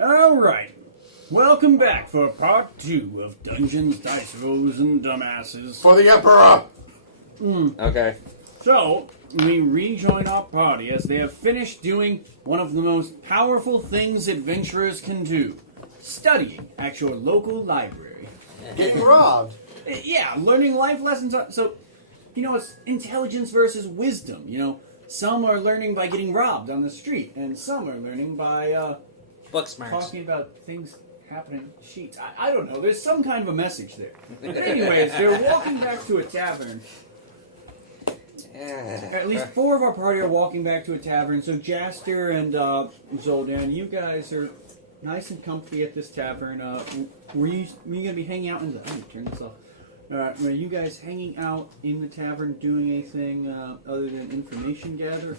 Alright, welcome back for part 2 of Dungeons, Dice Rolls, and Dumbasses. For the Emperor! Okay. So, we rejoin our party as they have finished doing one of the most powerful things adventurers can do. Studying at your local library. Getting robbed. Yeah, learning life lessons. So, it's intelligence versus wisdom. Some are learning by getting robbed on the street, and some are learning by Book smarts. talking about things happening in sheets. I don't know. There's some kind of a message there. But anyways, they're walking back to a tavern. At least 4 of our party are walking back to a tavern. So Jaster and Zoldan, you guys are nice and comfy at this tavern. Were you going to be hanging out in the... Oh, turn this off. Were you guys hanging out in the tavern doing anything other than information gathering?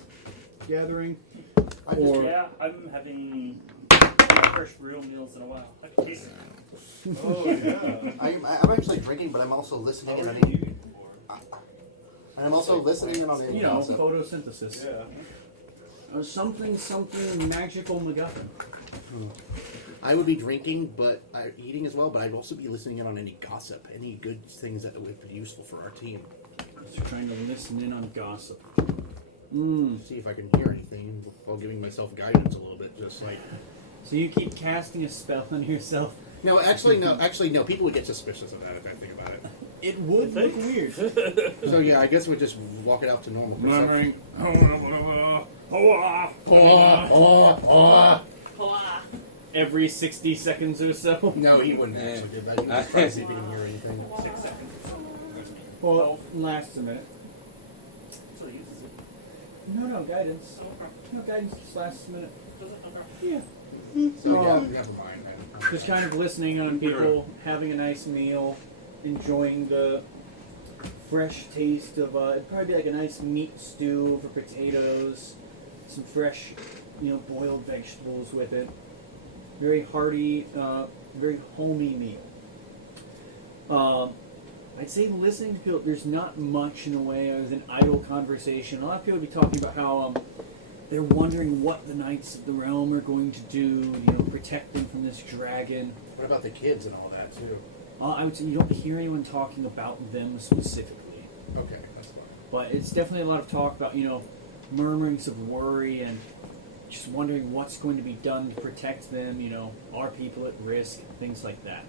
Yeah, I'm having my first real meals in a while. I can taste it. Oh, yeah. I'm actually drinking, but I'm also listening in on any... And I'm also listening in on any gossip. Photosynthesis. Yeah. Something magical MacGuffin. I would be drinking, but eating as well, but I'd also be listening in on any gossip, any good things that would be useful for our team. Just trying to listen in on gossip. See if I can hear anything while giving myself guidance a little bit, just like... So you keep casting a spell on yourself? No, actually, no. People would get suspicious of that if I think about it. It would look weird. So yeah, I guess we'd just walk it out to normal perception. Every 60 seconds or so? No, he wouldn't actually do that. He was trying to see if he can hear anything. 6 seconds. Well, lasts a minute. So he uses it. No, guidance. Okay. No, guidance just lasts a minute. Does it? Okay. Yeah. So yeah, never mind. Just kind of listening on people having a nice meal, enjoying the fresh taste of, it'd probably be like a nice meat stew over potatoes, some fresh, boiled vegetables with it. Very hearty, very homey meal. I'd say listening to people, there's not much in the way of an idle conversation. A lot of people would be talking about how they're wondering what the Knights of the Realm are going to do, protect them from this dragon. What about the kids and all that too? I would say you don't hear anyone talking about them specifically. Okay, that's fine. But it's definitely a lot of talk about, murmurings of worry and just wondering what's going to be done to protect them, are people at risk, things like that.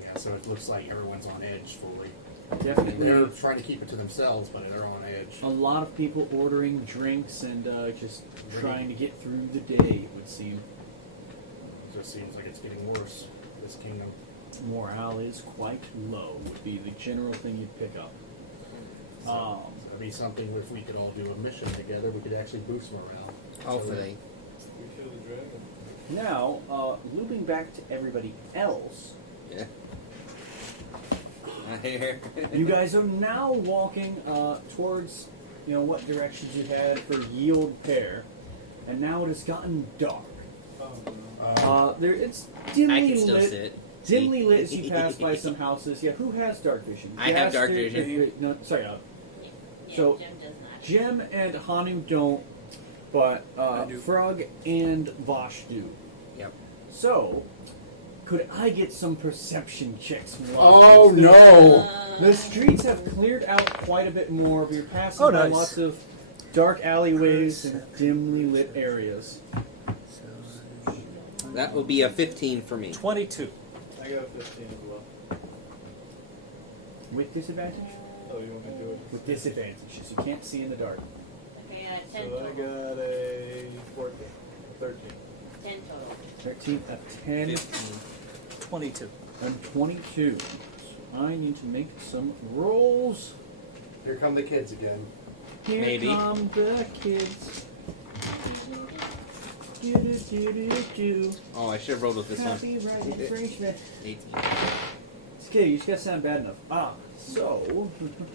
Yeah, so it looks like everyone's on edge fully. Definitely. They're trying to keep it to themselves, but they're on edge. A lot of people ordering drinks and just trying to get through the day, it would seem. It just seems like it's getting worse, this kingdom. Morale is quite low, would be the general thing you'd pick up. So that'd be something if we could all do a mission together, we could actually boost morale. Hopefully. Now, looping back to everybody else, Yeah. I hear. you guys are now walking towards, what directions you had for Yield Pair, and now it has gotten dark. It's dimly I can still lit. sit. Dimly lit as you pass by some houses. Yeah, who has dark vision? I have dark Jaster- vision. No, sorry. Yeah, So, Jim does not. Jim and Hanu don't, but Frog and Vosh do. Yep. So, could I get some perception checks? Oh no! The streets have cleared out quite a bit more. You're passing by lots of dark alleyways and dimly lit areas. That will be a 15 for me. 22. I got a 15 as well. With disadvantage? Oh, you want me to do it? With disadvantage, so you can't see in the dark. Okay, 10 So total. I got a 14. 13. 10 total. 13 of 10 22. and 22. I need to make some rolls. Here come the kids again. Here Maybe. come the kids. Do-do-do-do-do. Oh, I should have rolled with this one. Copyright infringement. 18. It's okay, you just gotta sound bad enough. So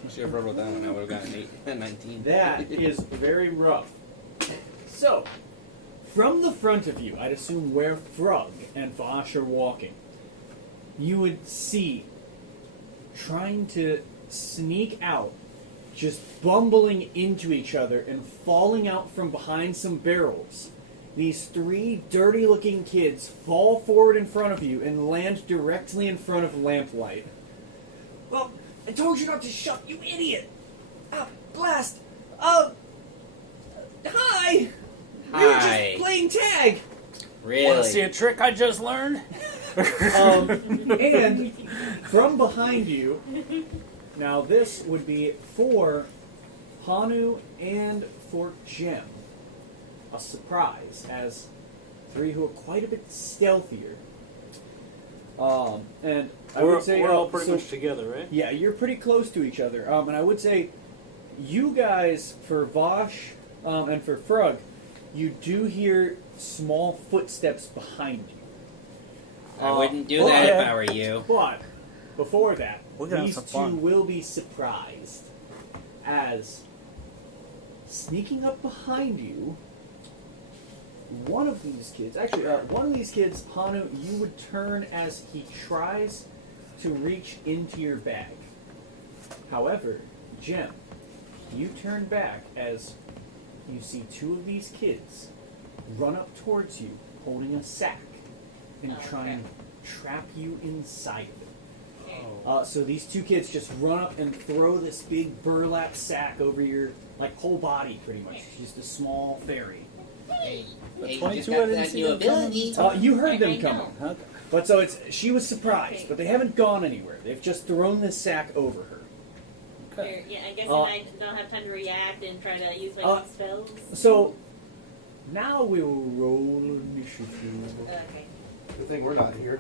I should have rolled with that one. I would have gotten 19. that is very rough. So, from the front of you, I'd assume where Frog and Vosh are walking, you would see trying to sneak out, just bumbling into each other and falling out from behind some barrels these 3 dirty-looking kids fall forward in front of you and land directly in front of Lamplight. Well, I told you not to shut, you idiot! Blast! Hi! We were Hi. just playing tag! Want to see Really? a trick I just learned? And from behind you, now this would be for Hanu and for Jim. A surprise, as 3 who are quite a bit stealthier. And I would say we're all pretty so- much together, right? Yeah, you're pretty close to each other. And I would say you guys, for Vosh and for Frug, you do hear small footsteps behind you. I wouldn't do that okay. if I were you. But before that, We're gonna have these some two fun. will be surprised as sneaking up behind you, one of these kids, Hanu, you would turn as he tries to reach into your bag. However, Jim, you turn back as you see 2 of these kids run up towards you holding a sack and try and trap you inside of it. So these 2 kids just run up and throw this big burlap sack over your whole body, pretty much. It's just a small fairy. Hey, you 22, just I got didn't that see new them coming. ability. You heard I them know. coming, Okay. but she was surprised, but they haven't gone anywhere. They've just thrown this sack over her. Okay. Yeah, I guess Uh, I don't have time to react and try to use my uh, spells. So now we'll roll initiative. Okay. Good thing we're not here.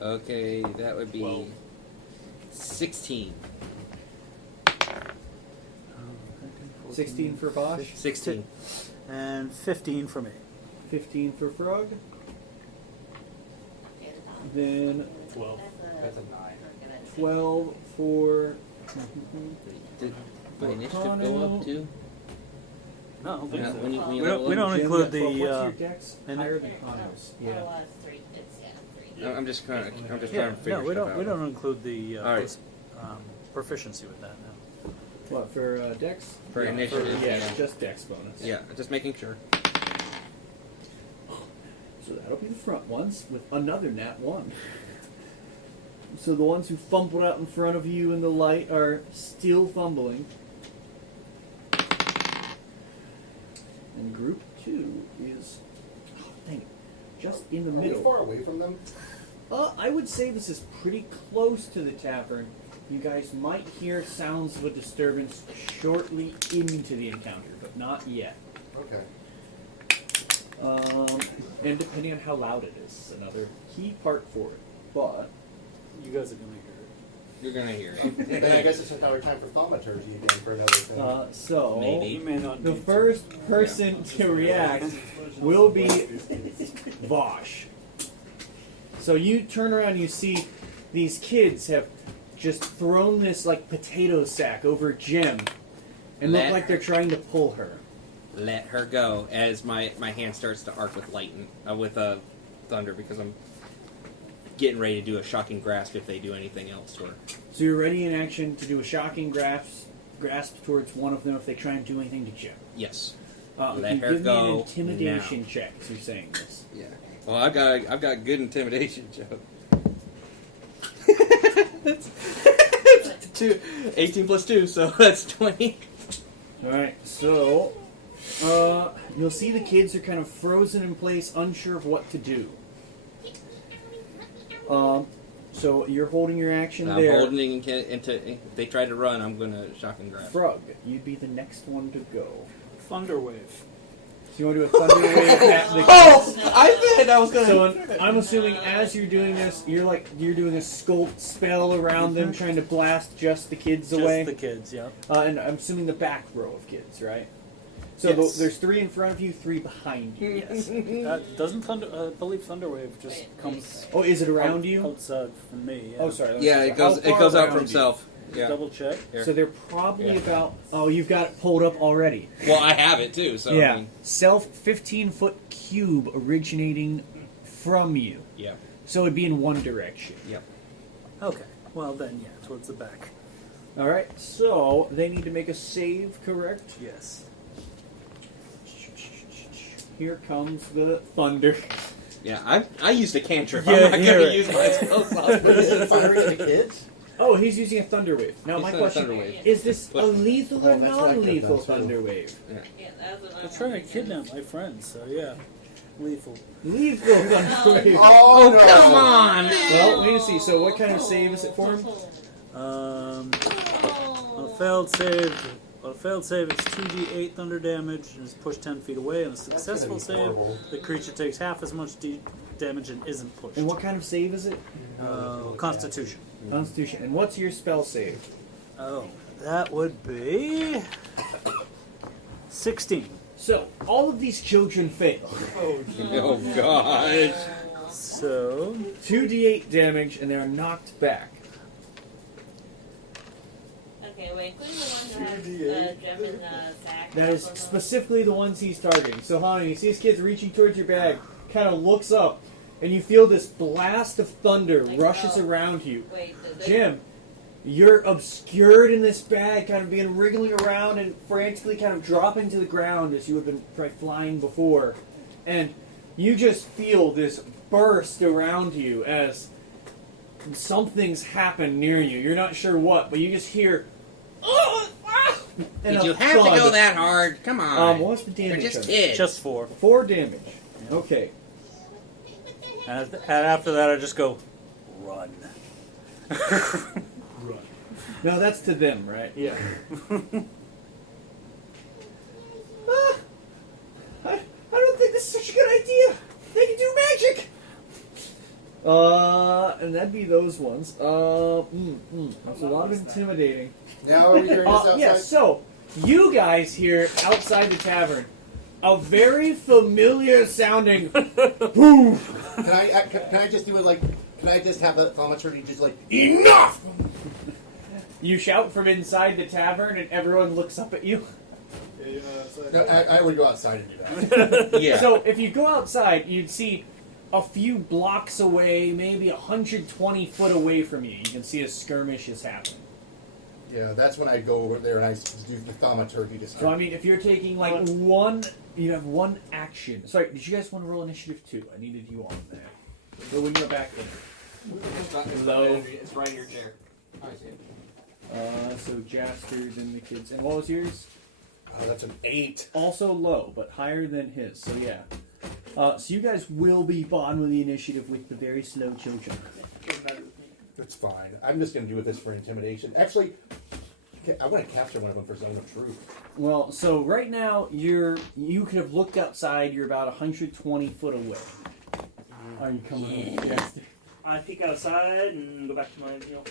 Okay, that would be 16. 16 for Bosch, 16. And 15 for me. 15 for Frog, then 12. That's a 9. 12 for Did my initiative go up too? No, I don't think Yeah, so. when you We don't, we don't Jim. include Yeah, 12. the. What's your dex? and- Higher than Hanu's. Oh, Yeah. 3. It's, 3. I'm just trying to Yeah, figure no, we stuff don't. out. We don't include the All right. proficiency with that now. What for Dex? For Yeah, initiative, yeah, yeah. just Dex bonus. Yeah, just making sure. So that'll be the front ones with another nat 1. So the ones who fumbled out in front of you in the light are still fumbling. And group 2 is, dang it, just in the Are we middle. far away from them? I would say this is pretty close to the tavern. You guys might hear sounds of a disturbance shortly into the encounter, but not yet. Okay. And depending on how loud it is, another key part for it. But You guys are gonna hear You're gonna hear Then I it. guess it's another time for thaumaturgy again for another thing. so it. Maybe. You may not. the need to. first person to react will be Vosh. So you turn around and you see these kids have just thrown this potato sack over Jim and look Let- like they're trying to pull her. Let her go as my hand starts to arc with lightning, with thunder, because I'm getting ready to do a shocking grasp if they do anything else to her. So you're ready in action to do a shocking grasp towards one of them if they try and do anything to Jim. Yes. If Let you her give me an go intimidation check as you're saying this. Yeah. Well, I've got good intimidation, Joe. That's 18 plus 2, so that's 20. Alright, so you'll see the kids are kind of frozen in place, unsure of what to do. So you're holding your action I'm there. holding into. If they try to run, I'm gonna shock and grab. Frog, you'd be the next one to go. Thunder wave. So you want to do a thunder wave at the Oh, I said I was gonna. So I'm assuming as you're doing this, you're doing a sculpt spell around them, trying to blast just the kids Just away. the kids, yeah. And I'm assuming the back row of kids, right? So Yes. there's 3 in front of you, 3 behind you. Yes. Doesn't Thunder? I believe Thunderwave just comes Oh, is it around you? outside from me. Oh, sorry. let me Yeah, check. it goes. How It goes far out around for you? himself. Yeah. Double check. Here. So they're probably Yeah. about. Oh, you've got it pulled up already. Well, I have it too. So yeah. I mean, 15-foot cube originating from you. yeah. So it'd be in one direction. Yep. Okay. Well then, yeah, towards the back. All right. So they need to make a save, correct? Yes. here comes the thunder. Yeah, I used a cantrip. Yeah, I'm not hear going to it. use my spell slot. But is it firing the kids? Oh, he's using a thunder wave. Now, He's my done a question thunder wave. is this a But- lethal or Oh, that's what I could've non-lethal done, too. thunder wave? Yeah, that's what They're trying to kidnap my friends, so yeah. Lethal. Lethal thunder wave. Oh, no. Come on! Well, let me see. So what kind of save is it for him? On a failed save, it's 2d8 thunder damage and is pushed 10 feet away. On a successful That's gonna save, be horrible. the creature takes half as much damage and isn't pushed. And what kind of save is it? Constitution. Constitution. And what's your spell save? Oh, that would be 16. So, all of these children fail. Oh, gosh. So 2d8 damage, and they are knocked back. Okay, wait, including the one who has gem in the sack. That is specifically the ones he's targeting. So, Hana, you see these kids reaching towards your bag, kind of looks up, and you feel this blast of thunder Like, rushes oh. around you. Wait, Jim, you're obscured in this bag, kind of being wriggling around and frantically kind of dropping to the ground as you have been flying before. And you just feel this burst around you as something's happened near you. You're not sure what, but you just hear... and Did a you have to thud. go that hard? Come on. What's the They're damage? just on it? kids. just 4. 4 damage. Okay. And after that, I just go, run. No, that's to them, right? Yeah. I don't think this is such a good idea. They can do magic. And that'd be those ones. That's a lot of intimidating. Now are we hearing this outside? Yeah, so you guys hear outside the tavern a very familiar sounding "Boo!" Can I just do it like? Can I just have that thaumaturgy just like enough? You shout from inside the tavern, and everyone looks up at you. Yeah, you're not outside. No, I would go outside and do that. Yeah. So if you go outside, you'd see a few blocks away, maybe 120 foot away from you. You can see a skirmish is happening. Yeah, that's when I go over there and I do the thaumaturgy to So start. I mean, if you're taking like one, you have one action. Sorry, did you guys want to roll initiative 2? I needed you on there. So when you're back in. Low. It's right in your chair. So Jaster's and the kids. And what was yours? Oh, that's an 8. Also low, but higher than his. So yeah. So you guys will be bottom of the initiative with the very slow children. That's fine. I'm just going to do with this for intimidation. Actually, I want to capture one of them for zone of truth. Well, so right now you could have looked outside. You're about 120 foot away. Are you coming over, Jaster? I peek outside and go back to my meal.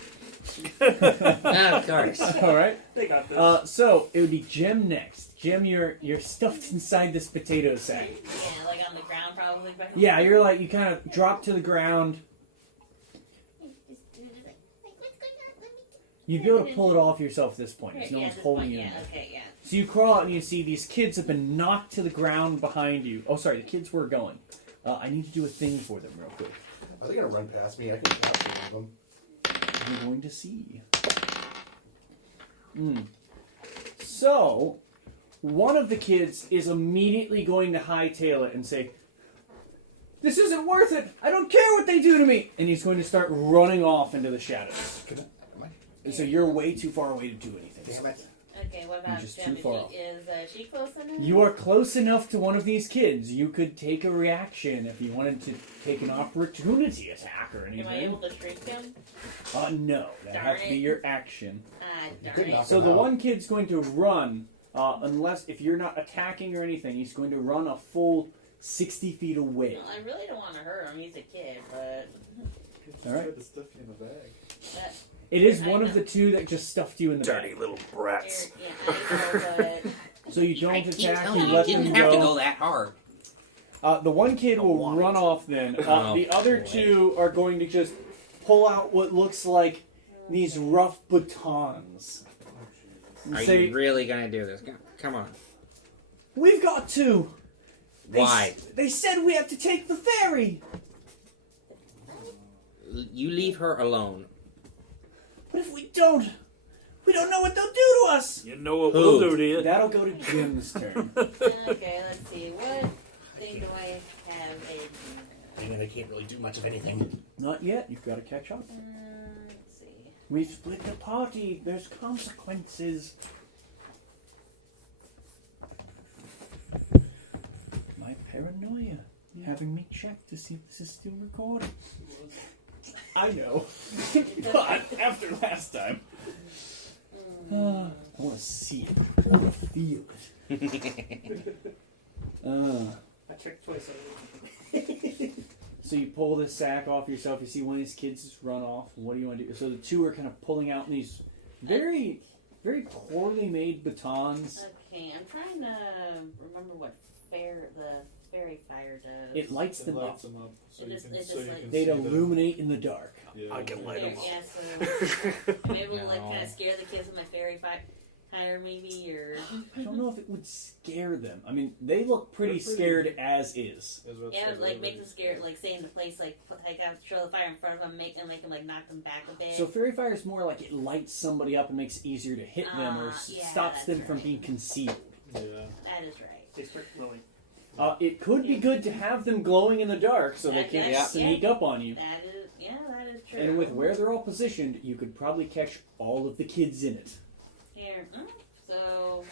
Of course. All right. They got this. So it would be Jim next. Jim, you're stuffed inside this potato sack. Yeah, like on the ground probably. Yeah, you're like you kind of drop to the ground. You'd be able to pull it off yourself at this point. Because no one's holding you. Yeah, in there. okay, yeah. So you crawl out and you see these kids have been knocked to the ground behind you. Oh, sorry, the kids were going. I need to do a thing for them real quick. Are they going to run past me? I can capture one of them. We're going to see. So, one of the kids is immediately going to hightail it and say, "This isn't worth it! I don't care what they do to me!" And he's going to start running off into the shadows. And so you're way too far away to do anything. Damn it. Okay, what about just Gem? too far off. Is she close enough? You are close enough to one of these kids. You could take a reaction if you wanted to take an opportunity attack or Am I anything. able to shrink him? No, that Darn has to be it. your action. Darn could it. knock So the out. one kid's going to run, unless if you're not attacking or anything, he's going to run a full 60 feet away. Well, I really don't want to hurt him. He's a kid, but Just All right. tried to stuff you in the bag. that, It is I one of know. the two that just stuffed you in the Dirty back. little brats. yeah, I know, but So you don't I keep attack, telling you you, let you them didn't have to go go. that hard. The one kid will want run it. off then. Oh, The other boy. two are going to just pull out what looks like these rough batons. And Are say, you really going to do this? Come on. "We've got to." Why? They said we have to take the ferry. You leave her alone. But if we don't know what they'll do to us. You know what Who? we'll do to you. That'll go to Jim's turn. okay, let's see. What? thing do I have in And then I can't really do much of anything. Not yet. You've got to catch up. let's see. We split the party. There's consequences. My paranoia. Having me check to see if this is still recording. I know. But after last time. I want to see it. I want to feel it. I checked twice already. So you pull this sack off yourself. You see one of these kids just run off. What do you want to do? So the two are kind of pulling out these very, very poorly made batons. Okay, I'm trying to remember what the fairy fire does. It lights them up. Lights them up so It you just- can, it so just you like- can They'd see them. illuminate in the dark. Yeah. I can light them up. Yeah, so maybe we'll like No. kind of scare the kids with my fairy fire, maybe, or I don't know if it would scare them. I mean, they look pretty They're pretty- scared as is. Is what yeah, says like everybody. make them scared, like stay in the place, like out show the fire in front of them, make them like knock them back a bit. So fairy fire is more like it lights somebody up and makes it easier to hit them or yeah, stops that's them from right. being concealed. Yeah. That is right. They start glowing. It could be good to have them glowing in the dark so they can't Yeah. sneak up on you. That is true. And with where they're all positioned, you could probably catch all of the kids in it. Here, so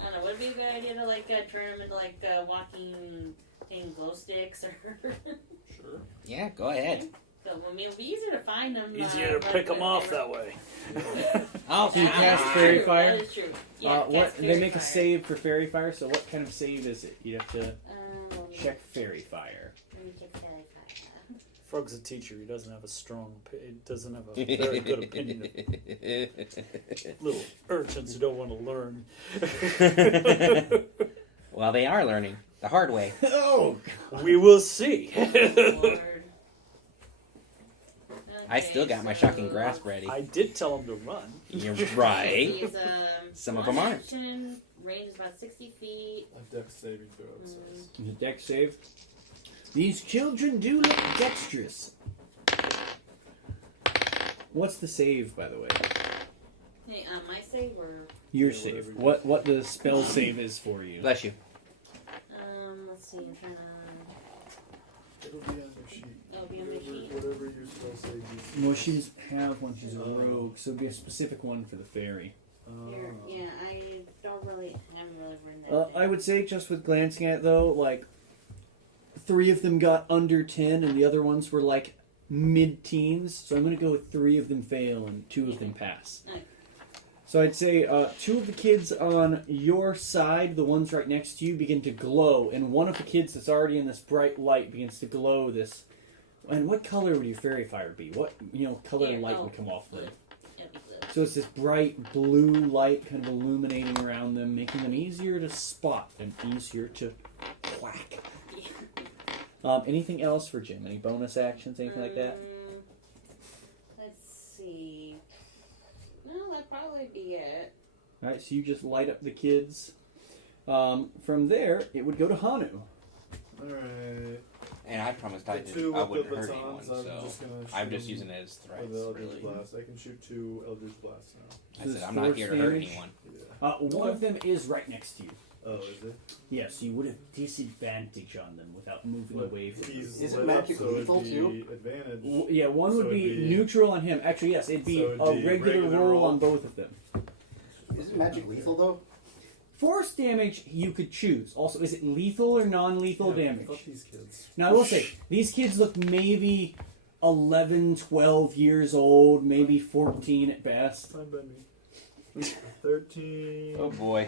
I don't know. Would it be a good idea to like turn them into like walking glow sticks or? Sure. Yeah, go ahead. So I mean, it'll be easier to find them. Easier to pick them off that way. Oh, So you come cast on. fairy True, fire? That is true. Yeah, What cast they fairy make a fire. save for fairy fire. So what kind of save is it? You have to Let me- check fairy fire. Let me check fairy fire. Frog's a teacher. He doesn't have a strong. He doesn't have a very good opinion of little urchins who don't want to learn. Well, they are learning the hard way. Oh, We will see. Lord. I still got my shocking grasp ready. I did tell him to run. You're right. These, Some of one them aren't. action, range is about 60 feet. A dex saving throw, it says. the deck save. These children do look dexterous. What's the save, by the way? Hey, my save or Your Yeah, save. whatever you- What the spell save is for you? Bless you. let's see. I'm trying to. It'll be on your sheet. Oh, be on my sheet. Whatever your spell save you Well, she doesn't have one. She's a rogue, so it'd be a specific one for the fairy. Here, yeah, I haven't really written that. I would say, just with glancing at it, though, like 3 of them got under 10, and the other ones were like mid-teens. So I'm going to go with 3 of them fail and 2 of them pass. Okay. So I'd say 2 of the kids on your side, the ones right next to you, begin to glow, and one of the kids that's already in this bright light begins to glow this. And what color would your fairy fire be? What color Here, light oh, would come off them? It'll be blue. So it's this bright blue light kind of illuminating around them, making them easier to spot and easier to whack. Anything else for Jim? Any bonus actions, anything like that? Let's see. No, that'd probably be it. Alright, so you just light up the kids. From there, it would go to Hanu. Alright. And I promised The I two I with wouldn't the hurt batons, anyone, I'm so just gonna I'm shoot just them using it as threats, with the Eldritch really. Blast. I can shoot 2 Eldritch Blasts now. I This said is I'm not force here to hurt damage. anyone. Yeah. One of them is right next to you. Oh, is it? Yes, you would have disadvantage on them without moving But away from he's them. Is it lit up, magic so it'd lethal, be too? Advantage. Yeah, one So would it'd be be- neutral on him. Actually, yes, it'd be So it'd a be regular regular roll roll. on both of them. Isn't magic lethal though? Force damage, you could choose. Also, is it lethal or non-lethal Yeah, damage? fuck these kids. Now, I will say, these kids look maybe 11, 12 years old, maybe 14 at best. Fine by me. 13. Oh boy.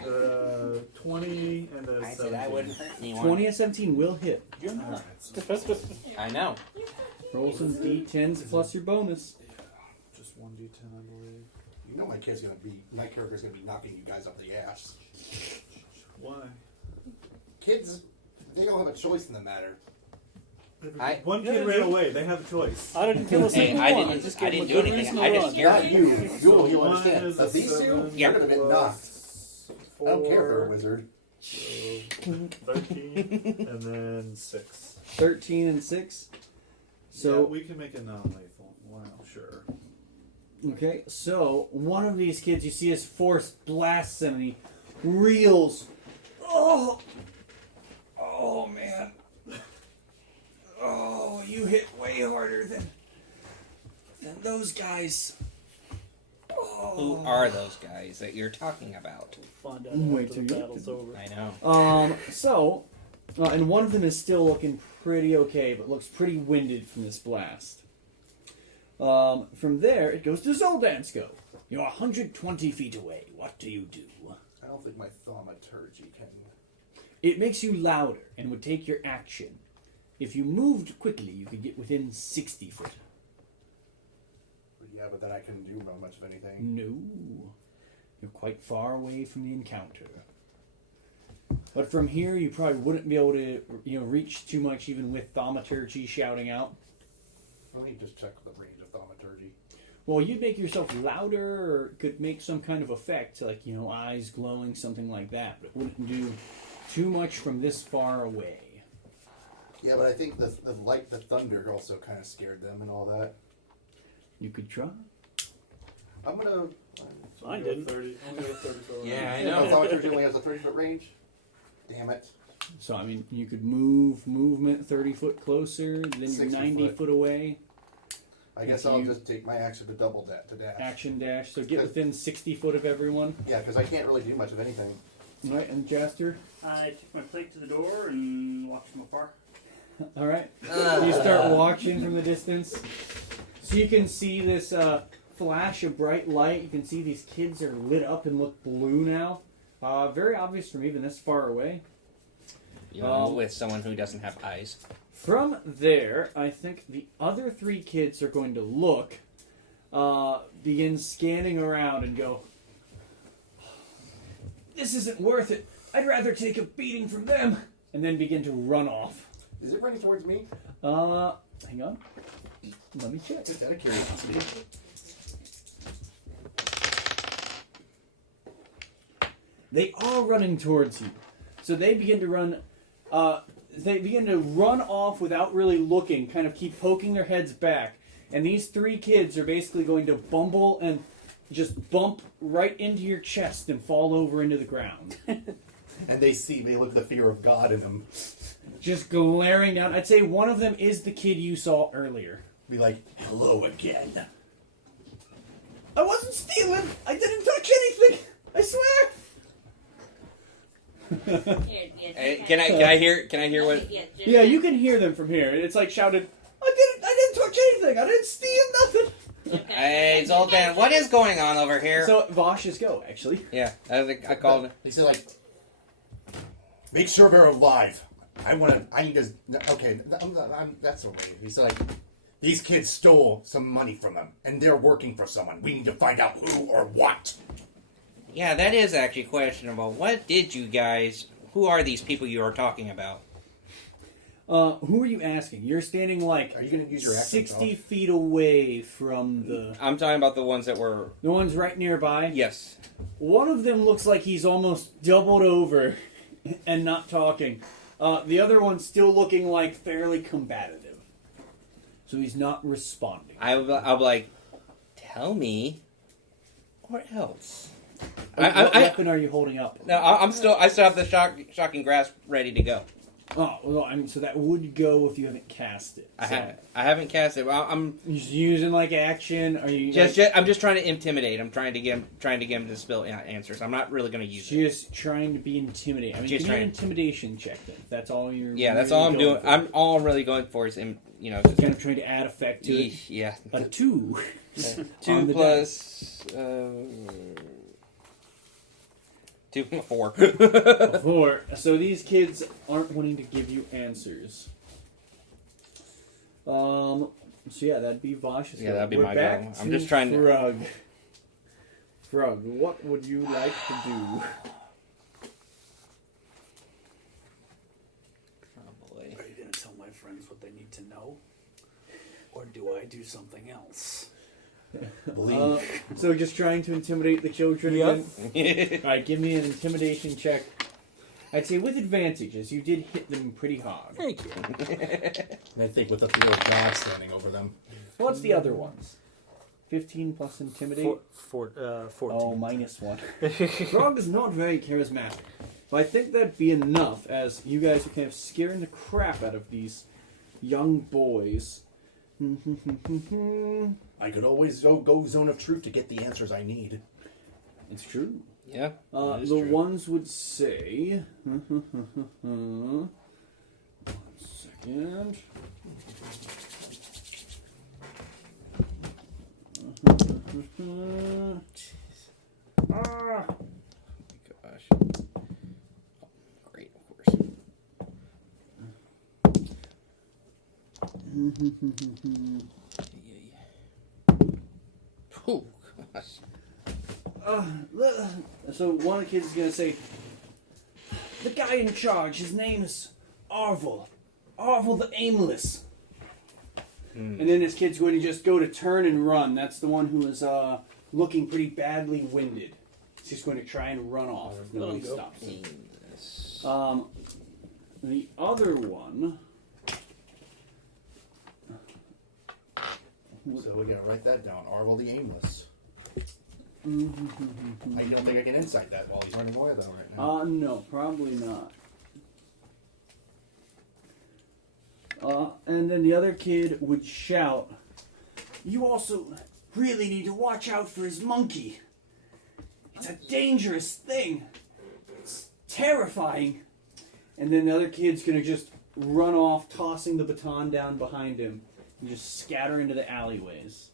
20 and a I 17. said I wouldn't hurt anyone. 20 and 17 will hit. You're Alright, not. so I know. Roll some d10s plus your bonus. just 1d10, I believe. You know my character's gonna be knocking you guys up the ass. Why? Kids, they don't have a choice in the matter. One kid ran away. They have a choice. I didn't kill a Hey, single I one. didn't- just I gave him didn't a do good anything. reason I to just run. scared Not you. So You'll one understand. is But a these two, 7 you're gonna get knocked. plus I don't care if they're a 4, wizard. so 13, and then 6. 13 and 6. Yeah, So, we can make it non-lethal. Wow, sure. okay, so one of these kids, you see his force blasts him and he reels. Oh! Oh, man. you hit way harder than those guys. Who are those guys that you're talking about? Find out Wait after the till you- battle's over. I know. And one of them is still looking pretty okay, but looks pretty winded from this blast. From there, it goes to Zoldansko. You're 120 feet away. What do you do? I don't think my thaumaturgy can. It makes you louder and would take your action. If you moved quickly, you could get within 60 foot. Yeah, but then I couldn't do much of anything. No. You're quite far away from the encounter. But from here, you probably wouldn't be able to, reach too much, even with thaumaturgy shouting out. Let me just check the range of thaumaturgy. Well, you'd make yourself louder, or could make some kind of effect, like, eyes glowing, something like that. But it wouldn't do too much from this far away. Yeah, but I think the light, the thunder also kind of scared them and all that. You could try. I'm gonna. Mine didn't. 30. I'm gonna go 30 for the Yeah, I round. know. Thaumaturgy only has a 30-foot range. Damn it. So, you could movement 30 foot closer, then you're 60 90 foot. foot away. I guess If I'll you- just take my action to double that to dash. Action dash. So get within 60 foot of everyone. Yeah, because I can't really do much of anything. Alright, and Jaster? I took my plate to the door and watched from afar. Alright. You start watching from the distance. So you can see this flash of bright light. You can see these kids are lit up and look blue now. Very obvious from even this far away. With someone who doesn't have eyes. From there, I think the other three kids are going to look, begin scanning around and go, "This isn't worth it. I'd rather take a beating from them," and then begin to run off. Is it running towards me? Hang on. Let me check. Just out of curiosity. They are running towards you. So they begin to run. They begin to run off without really looking, kind of keep poking their heads back. And these three kids are basically going to bumble and just bump right into your chest and fall over into the ground. And they look at the fear of God in them. Just glaring down. I'd say one of them is the kid you saw earlier. Be like, hello again. I wasn't stealing! I didn't touch anything! I swear! Can I hear what? Yeah, you can hear them from here. It's like shouted, I didn't touch anything! I didn't steal nothing! Hey, Zoltan, what is going on over here? So, Vosh is go, actually. Yeah, I called. They say like, make sure they're alive. I need to. Okay, that's the way. He's like, these kids stole some money from them, and they're working for someone. We need to find out who or what. Yeah, that is actually questionable. What did you guys... Who are these people you are talking about? Who are you asking? You're standing like Are you going to use your action? 60 feet away from the I'm talking about the ones that were... the ones right nearby. Yes. One of them looks like he's almost doubled over and not talking. The other one's still looking like fairly combative. So he's not responding. I'll be like, tell me, or else. What weapon are you holding up? No, I still have the shocking grasp ready to go. Oh, well, so that would go if you haven't cast it. I haven't cast it. I'm just using like action. Are you I'm just trying to intimidate. I'm trying to get him to spill answers. I'm not really going to use it. Just trying to be intimidating. Give me an intimidation check then. That's all you're. Yeah, that's really all I'm doing. for. All I'm really going for is just kind of trying to add effect to it. Yeah, a 2. 2 plus 4. 4. So these kids aren't wanting to give you answers. So yeah, that'd be Vosh's go. That'd be We're my back go. I'm to just trying to. Frog, what would you like to do? Are you going to tell my friends what they need to know? Or do I do something else? So just trying to intimidate the children again? Alright, give me an intimidation check. I'd say with advantage, as you did hit them pretty hard. Thank you. And I think with the fear of God standing over them. What's the other ones? 15 plus intimidate? 14. Oh, minus 1. Frog is not very charismatic. But I think that'd be enough, as you guys are kind of scaring the crap out of these young boys. I could always go Zone of Truth to get the answers I need. It's true. Yeah. The true. ones would say. 1 second. Gosh. Great, of course. Oh, gosh. So one of the kids is going to say, the guy in charge, his name is Arvel. Arvel the Aimless. And then this kid's going to just go to turn and run. That's the one who is looking pretty badly winded. He's just going to try and run off if nobody stops him. The other one... So we gotta write that down. Arvel the Aimless. I don't think I can insight that while he's running away though right now. No, probably not. And then the other kid would shout, you also really need to watch out for his monkey. It's a dangerous thing. It's terrifying. And then the other kid's going to just run off, tossing the baton down behind him, and just scatter into the alleyways.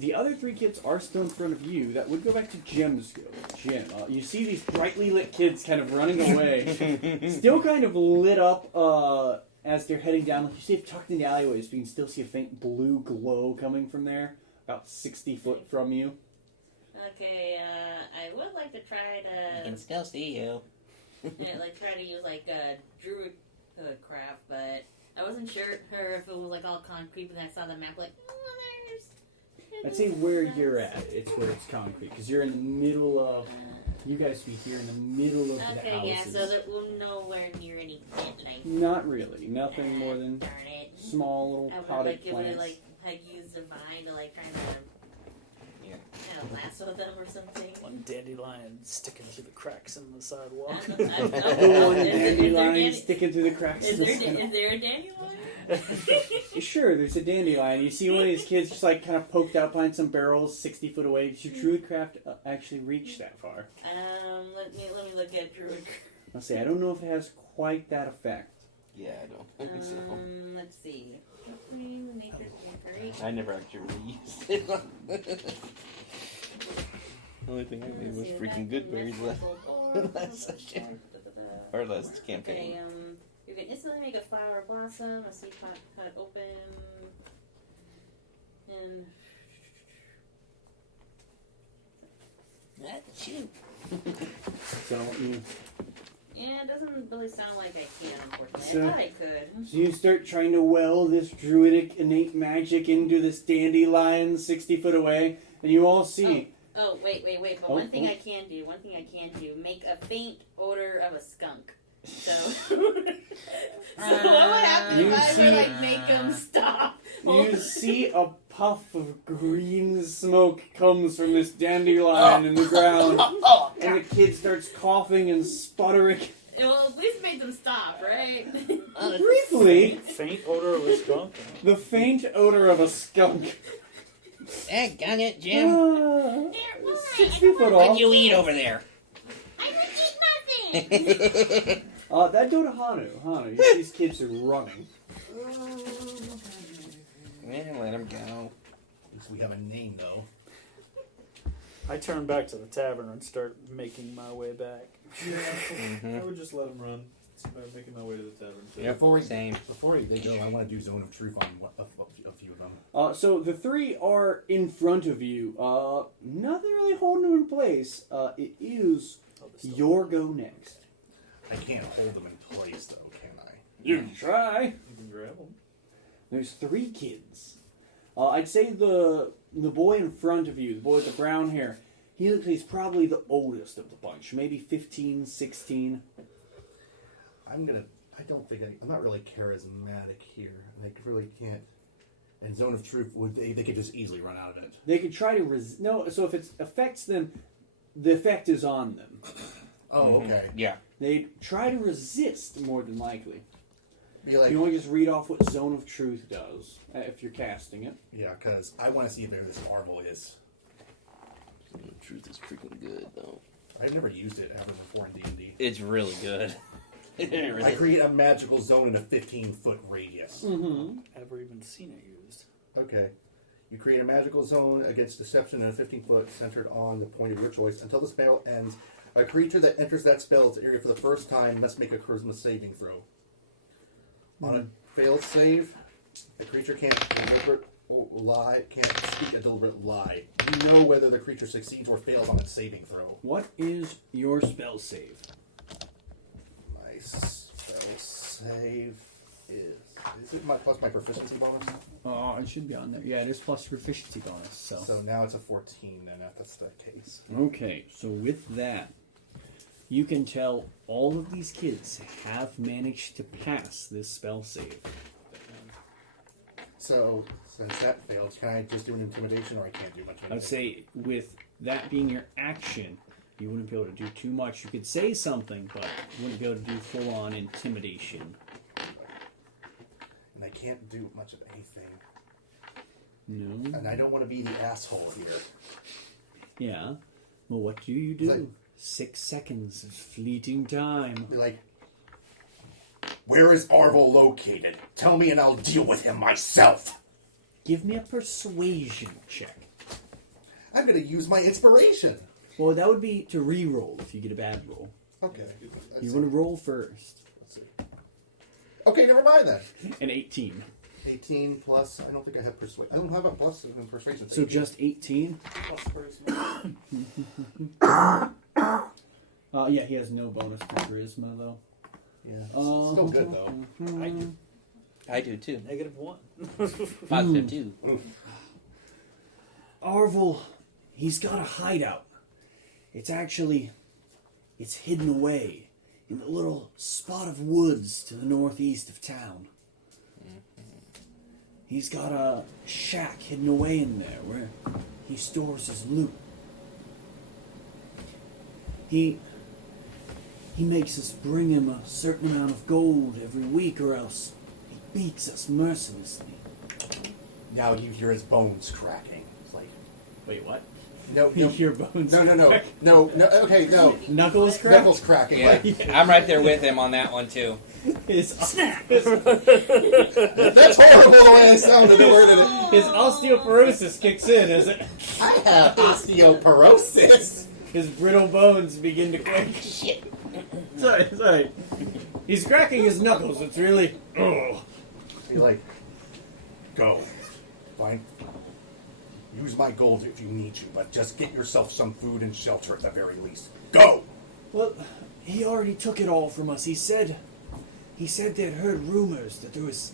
The other three kids are still in front of you. That would go back to Jim's go. Jim, you see these brightly lit kids kind of running away, still kind of lit up as they're heading down. Like you see it tucked in the alleyways, but you can still see a faint blue glow coming from there, about 60 foot from you. Okay, I would like to try I to can still see you. try to use druid craft, but I wasn't sure if it was all concrete. But I saw the map, I'd say where you're at, it's where it's concrete, because you're in the middle of. You guys be here in the middle of the okay, houses. yeah, so that we're nowhere near any plant Not really. Nothing more than darn it. small little I would potted it would plants. use the vine to try to lasso them or something. One dandelion sticking through the cracks in the sidewalk. The one dandelion sticking through the cracks. Is there a dandelion? Sure, there's a dandelion. You see one of these kids just kind of poked out behind some barrels 60 foot away. Does your druid craft actually reach that far? Let me look at druid. I'll say I don't know if it has quite that effect. Yeah, I don't think so. Let's see. I never actually really used it. The only thing I made was freaking good berries last session. Or last campaign. Okay, you can instantly make a flower blossom, a seed pot cut open, and That's you. So you. yeah, it doesn't really sound like I can, unfortunately. So- I thought I could. So you start trying to well this druidic innate magic into this dandelion 60 foot away, and you all see. Oh, wait. But Oh, one thing oh. I can do, make a faint odor of a skunk. So, what would happen You if I see- were make them stop? You see a puff of green smoke comes from this dandelion in the ground, and the kid starts coughing and sputtering. Well, at least make them stop, right? Briefly, Faint odor of a skunk. the faint odor of a skunk. Dang it, Jim. Ah, There, why? 60 foot What'd off. you eat over there? I would eat nothing. That go to Hanu. You see these kids are running. Man, let him go. At least we have a name though. I turn back to the tavern and start making my way back. I would just let him run. I'm making my way to the tavern. So. Yep, same. Before they go, I want to do Zone of Truth on a few of them. So the three are in front of you. Nothing really holding them in place. It is your go next. I can't hold them in place though, can I? You can try. You can grab them. There's three kids. I'd say the boy in front of you, the boy with the brown hair, he looks like he's probably the oldest of the bunch, maybe 15, 16. I'm not really charismatic here. I really can't. And Zone of Truth, they could just easily run out of it. They could try to no. So if it affects them, the effect is on them. Oh, okay. Yeah. They'd try to resist more than likely. Be like, You can only just read off what Zone of Truth does if you're casting it. yeah, because I want to see if this Arvel is. Truth is freaking good, though. I've never used it ever before in D&D. It's really good. I create a magical zone in a 15-foot radius. Mm-hmm. Ever even seen it used? Okay. You create a magical zone against deception in a 15-foot centered on the point of your choice. Until the spell ends, a creature that enters that spell's area for the first time must make a charisma saving throw. On a failed save, a creature can't speak a deliberate lie. You know whether the creature succeeds or fails on its saving throw. What is your spell save? My spell save is it plus my proficiency bonus? Oh, it should be on there. Yeah, it is plus proficiency bonus. So now it's a 14 then, if that's the case. Okay, so with that, you can tell all of these kids have managed to pass this spell save. So, since that fails, can I just do an intimidation or I can't do much of anything? I'd say with that being your action, you wouldn't be able to do too much. You could say something, but you wouldn't be able to do full-on intimidation. And I can't do much of anything. No. And I don't want to be the asshole here. Yeah. Well, what do you do? Like- 6 seconds is fleeting time. Be like, where is Arvel located? Tell me and I'll deal with him myself. Give me a persuasion check. I'm going to use my inspiration. Well, that would be to re-roll if you get a bad roll. Okay. You want to roll first. Let's see. Okay, never mind then. An 18. 18 plus, I don't think I have persuasion. I don't have a plus in persuasion. So just 18? Plus charisma. Yeah, he has no bonus to charisma, though. Yeah. It's still good, though. I do too. -1. Positive too. Arvel, he's got a hideout. It's hidden away in a little spot of woods to the northeast of town. He's got a shack hidden away in there where he stores his loot. He makes us bring him a certain amount of gold every week, or else he beats us mercilessly. Now you hear his bones cracking. It's like, Wait, what? no, You no, hear bones? no, okay, no. Knuckles crack? Knuckles cracking. Yeah, Like, I'm right there with him on that one too. His that's horrible the way I sounded. The word it. His osteoporosis kicks in as it, I have osteoporosis. his brittle bones begin to quake. Shit. Sorry. He's cracking his knuckles. It's really. Oh. Be like, go. Fine. Use my gold if you need to, but just get yourself some food and shelter at the very least. Go! Well, he already took it all from us. He said they'd heard rumors that there was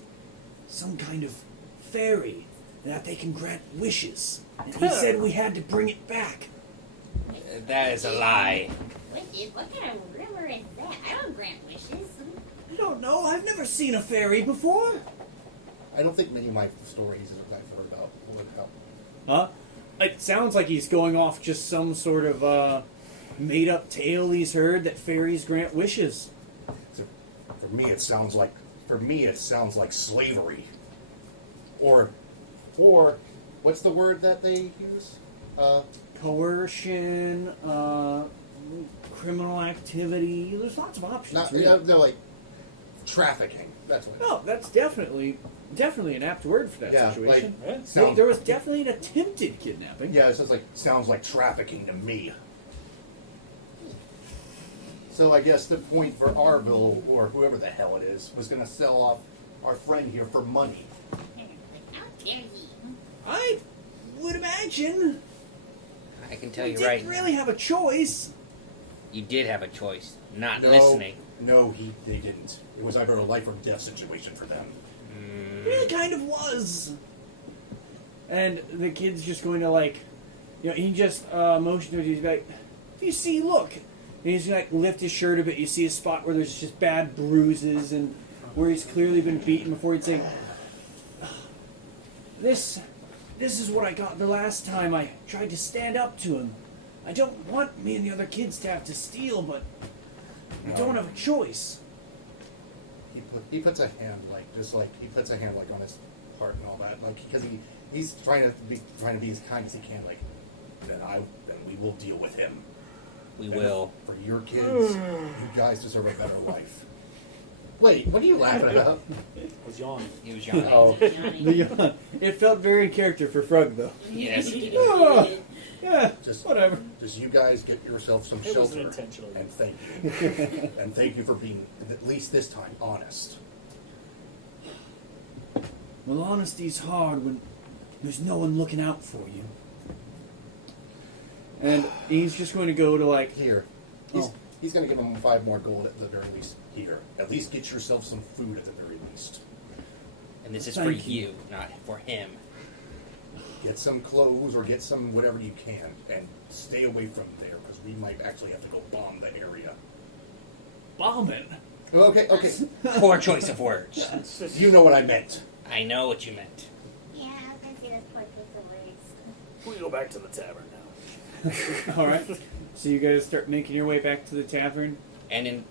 some kind of fairy that they can grant wishes. And he said we had to bring it back. That is a lie. Wishes? What kind of rumor is that? I don't grant wishes. I don't know. I've never seen a fairy before. I don't think many of my stories that I've heard about would help. Huh? It sounds like he's going off just some sort of made-up tale he's heard that fairies grant wishes. So, for me, it sounds like slavery, or what's the word that they use? Coercion, criminal activity. There's lots of options. Not really. they're like trafficking. That's what. No, that's definitely an apt word for that Yeah, situation. like, There was definitely an attempted kidnapping. Yeah, it sounds like trafficking to me. So I guess the point for Arville, or whoever the hell it is, was going to sell off our friend here for money. How dare he? I would imagine. I can tell We you didn't right. really have a choice. You did have a choice. Not No, listening. No, they didn't. It was either a life or death situation for them. It really kind of was. And the kid's just going to he just motioned to it. He's like, "You see, look." And he's like lift his shirt a bit. You see a spot where there's just bad bruises and where he's clearly been beaten before. He'd say, "This is what I got the last time I tried to stand up to him. I don't want me and the other kids to have to steal, but We don't have a choice. He puts a hand he puts a hand on his heart and all that, because he's trying to be as kind as he can. Then we will deal with him. We will. For your kids, you guys deserve a better life. Wait, what are you laughing about? I was yawning. He was young. Oh, It felt very in character for Frug, though. Yes. Yeah, just whatever. Just you guys get yourself some It wasn't shelter, intentional. and thank you, and thank you for being at least this time honest. Well, honesty's hard when there's no one looking out for you. And he's just going to go to Here, he's going to give him 5 more gold at the very least. Here, at least get yourself some food at the very least. And this is Thank for you, not for him. Get some clothes or get some whatever you can, and stay away from there because we might actually have to go bomb the area. bombing. Okay. Poor choice of words. You know what I meant. I know what you meant. Yeah, I can see this part with the words. We go back to the tavern now. All right. So you guys start making your way back to the tavern. And in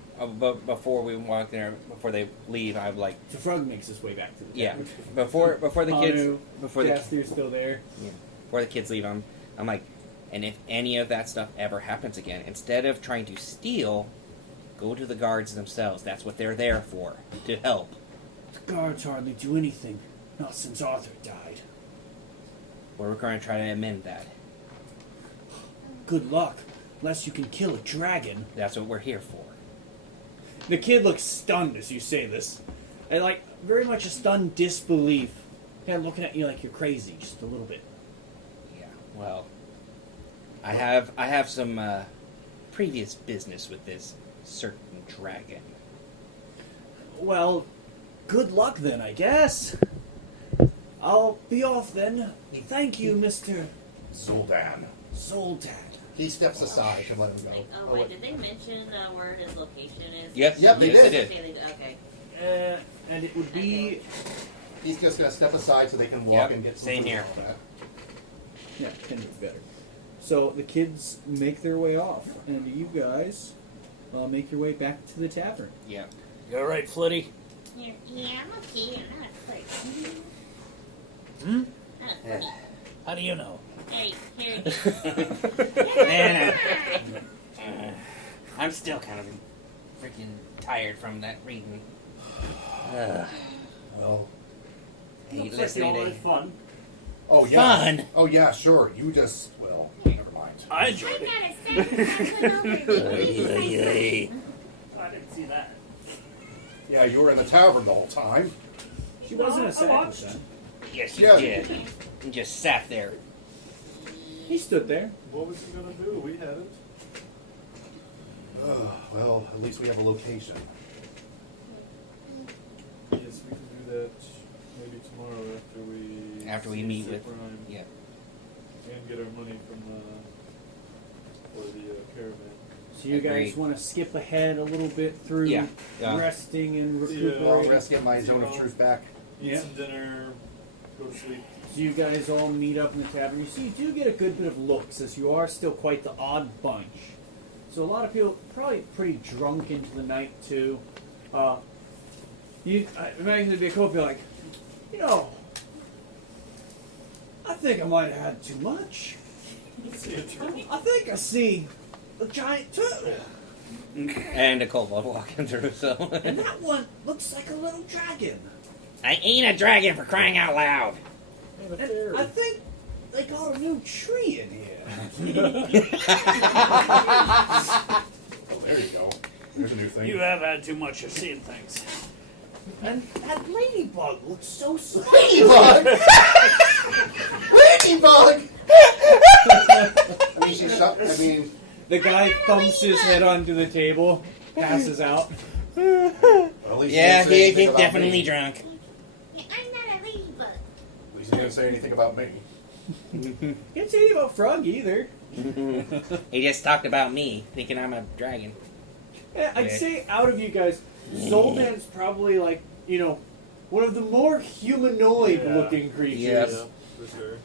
before we walk there, before they leave, I'm like, So Frog makes his way back to the yeah. tavern. Before the kids, Hanu, before the Jaster's still there. before the kids leave, I'm like, and if any of that stuff ever happens again, instead of trying to steal, go to the guards themselves. That's what they're there for, to help. The guards hardly do anything. Not since Arthur died. We're going to try to amend that. Good luck. Unless you can kill a dragon. That's what we're here for. The kid looks stunned as you say this. And very much a stunned disbelief. Kind of looking at you like you're crazy, just a little bit. Yeah. Well, I have some previous business with this certain dragon. Well, good luck then, I guess. I'll be off then. Thank you, Mr. Zoldan. Zoltan. He steps aside to let him go. Oh, wait, did they mention where his location is? Yes. Yep, they yes, did. They Okay, they did. Okay. And it would be... He's just going to step aside so they can walk Yep, and get some same food here. and all that. Yeah, 10 is better. So the kids make their way off, and you guys make your way back to the tavern. Yeah. You alright, Flitty? Yeah, I'm okay. I'm not afraid. Hmm? Not afraid. How do you know? Hey, here it is. Man, I'm still kind of freaking tired from that reading. Well, Hey, Looks like listening y'all to had fun. oh yeah. Fun. Oh yeah, sure. You just never mind. I enjoyed I it. got a second. I went over I didn't see that. Yeah, you were in the tavern the whole time. She wasn't a I second watched. then. Yes, you Yeah. did. You just sat there. He stood there. What was he gonna do? We hadn't. Well, at least we have a location. Yes, we can do that maybe tomorrow After we see meet with. Rhyme Yeah. and get our money from for the caravan. So you guys Agreed. want to skip ahead a little bit through Yeah. resting and Yeah. recuperating. Rest, get my zone of truth back. Eat Yeah. some dinner, go to sleep. So you guys all meet up in the tavern. You see, you do get a good bit of looks, as you are still quite the odd bunch. So a lot of people probably pretty drunk into the night too. I imagine there'd be a couple people like, I think I might have had too much. See a turtle. I think I see a giant turtle, And a kobold walking through, so. and that one looks like a little dragon. I ain't a dragon for crying out loud. And a And fairy. I think they got a new tree in here. Oh, there you go. There's a new thing. You have had too much of seeing things. And that ladybug looks so smart. Ladybug! Ladybug! The guy thumps his head onto the table, passes out. Well, at least Yeah, he didn't say anything he's about definitely me. drunk. I'm not a ladybug. At least he didn't say anything about me. Can't say anything about Frog either. He just talked about me, thinking I'm a dragon. Yeah, I'd Yeah. say out of you guys, Zoltan's probably one of the more humanoid-looking creatures. Yes. Yeah, for sure.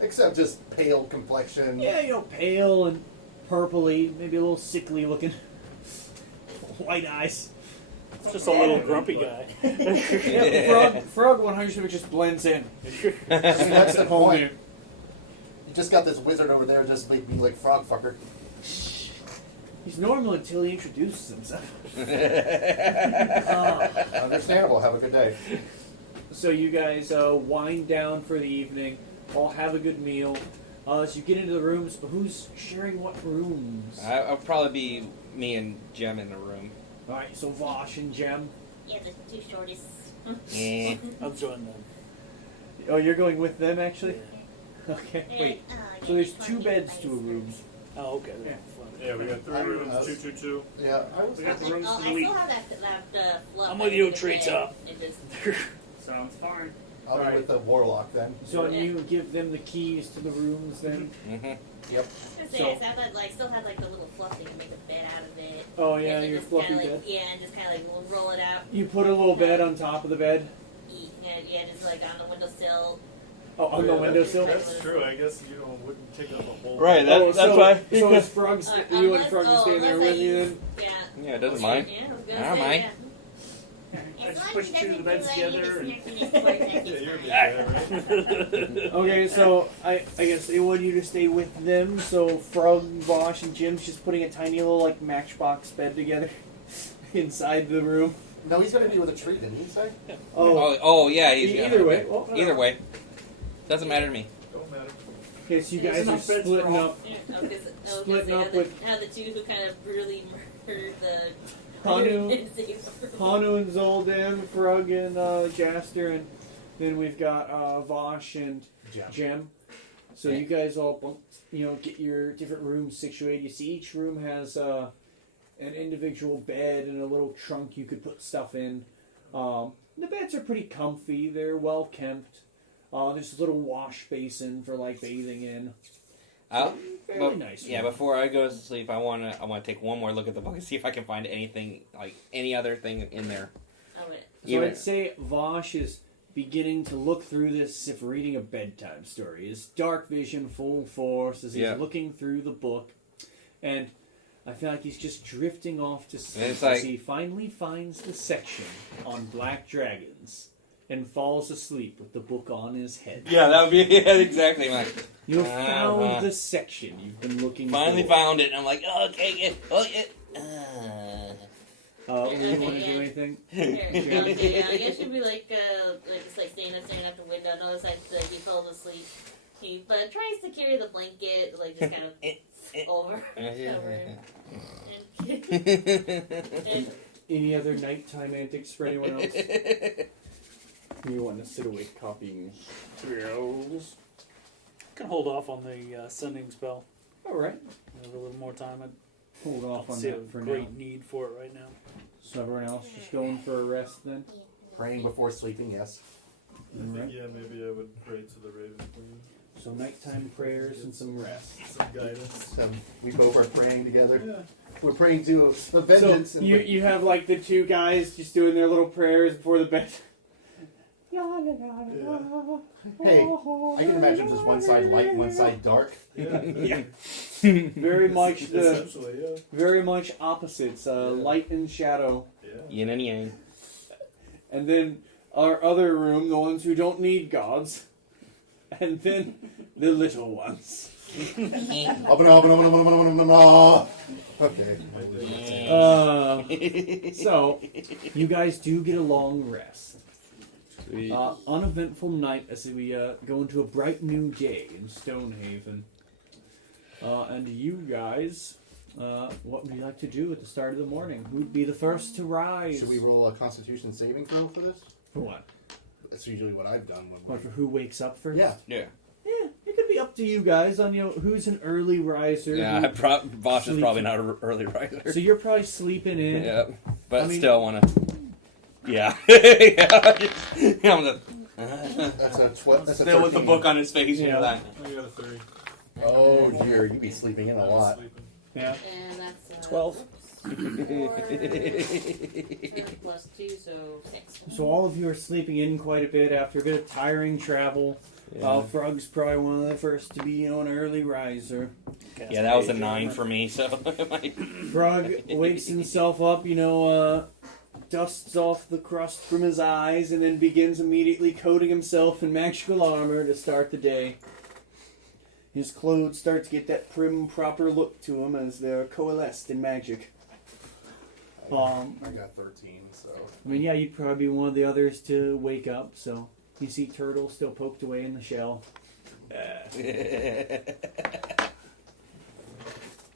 Except just pale complexion. Yeah, pale and purpley, maybe a little sickly looking. white eyes. It's just a little grumpy guy. Yeah, Frog 100% just blends in. That's the Home point. here. You just got this wizard over there just make me like frog fucker. He's normal until he introduces himself. Understandable. Have a good day. So you guys wind down for the evening. All have a good meal. As you get into the rooms, but who's sharing what rooms? I'll probably be me and Jem in the room. All right, so Vosh and Jem. Yeah, the two shorties. Eh. I'll join them. Oh, you're going with them actually? Okay. They're Wait. like, "Oh, So there's yeah, 2 fun beds ice to a room. cream." Oh, okay. Yeah. Yeah, we got 3 I- rooms, I- 222. Yeah. We got the Like, rooms oh, for I the week. still have that fluff. I'm with I you, need to Treats bed. up. It just, Sounds fine. I'll be Alright. with the warlock then. So you give them the keys to the rooms then? Mm-hmm. Yep. I was gonna say, So- I still had, like, still had like the little fluff thing to make a bed out of it. Oh yeah, And then your just fluffy kinda, bed. like, yeah, and just kind of like roll it out. You put a little bed on top of the bed? Yeah, just like on the windowsill. Oh, on the Yeah, windowsill? That's true. I guess you know wouldn't take up a whole. Right, that- Oh, that's so, why. So is Frog, you and Unless- Frog oh, staying there unless I with you use- then? Yeah. Yeah, it doesn't mind. Yeah, I was I gonna don't say, mind. yeah. I As just long as pushed he 2 of the doesn't beds do that, you together. just connect it towards that Yeah, it's you're fine. big guy, right? Okay, so I guess they want you to stay with them. So Frog, Vosh, and Jim's just putting a tiny little like matchbox bed together inside the room. No, he's gonna be with a tree, didn't he say? Oh, yeah. He's Either way. Well, Either way. Doesn't matter to me. Don't matter. Okay, so you There's guys are enough beds for splitting all. up. Splitting up with- the two who kind of brutally murdered the Hanu, Hanu. Hanu and Zoldan, Frog and Jaster, and then we've got Vosh and Jem. So you guys all, get your different rooms situated. You see, each room has an individual bed and a little trunk you could put stuff in. The beds are pretty comfy. They're well kept. There's a little wash basin for like bathing in. Fairly nice. Yeah, room. before I go to sleep, I wanna take one more look at the book and see if I can find anything like any other thing in there. Oh, wait. So Even- I'd say Vosh is beginning to look through this as if reading a bedtime story. His dark vision full force as he's Yeah. looking through the book, and I feel like he's just drifting off to sleep it's as like- he finally finds the section on black dragons and falls asleep with the book on his head. Yeah, that would be exactly. I'm like, You have found the section you've been looking finally for. found it, and I'm like, okay, You want to do anything? Okay, I guess you'd be like just like staring out the window. Notice like he falls asleep. He tries to carry the blanket, like just kind of over. And Any other nighttime antics for anyone else? You want to sit awake copying thrills? Can hold off on the sending spell. All right. Have a little more time. I Hold off don't on see a that for now. great need for it right now. So everyone else just going for a rest then? Praying before sleeping, yes. I Alright. think, yeah, maybe I would pray to the Raven Queen. So nighttime prayers and some rest. Some guidance. We both are praying together. Yeah. We're praying to the vengeance. So you have like the two guys just doing their little prayers before the bed. Hey, I can imagine just one side light and one side dark. Yeah. Yeah. Very much Essentially, yeah. very much opposites, light and shadow. Yeah. yin and yang. And then our other room, the ones who don't need gods. And then the little ones. Okay. So, you guys do get a long rest. Uneventful night as we go into a bright new day in Stonehaven. And you guys, what would you like to do at the start of the morning? Who'd be the first to rise? Should we roll a Constitution saving throw for this? For what? That's usually what I've done. What, for who wakes up first? Yeah. Yeah. Yeah, it could be up to you guys on who's an early riser. Yeah, who- Bosch is probably not an early riser. So you're probably sleeping in. Yeah, but I mean- still want to. Yeah. Yeah, I'm the, That's a 12. That's a still with the 13. book on his face. You know Yeah. that. I got a 3. Oh dear, you be sleeping in a I was lot. sleeping. Yeah. and that's 12. 4 plus 2, so 6. So all of you are sleeping in quite a bit after a bit of tiring travel. Frog's probably one of the first to be an early riser. Yeah, that was a 9 for me. So Frog wakes himself up, dusts off the crust from his eyes, and then begins immediately coating himself in magical armor to start the day. His clothes start to get that prim, proper look to him as they're coalesced in magic. I got 13, so. You'd probably be one of the others to wake up, so you see Turtle still poked away in the shell.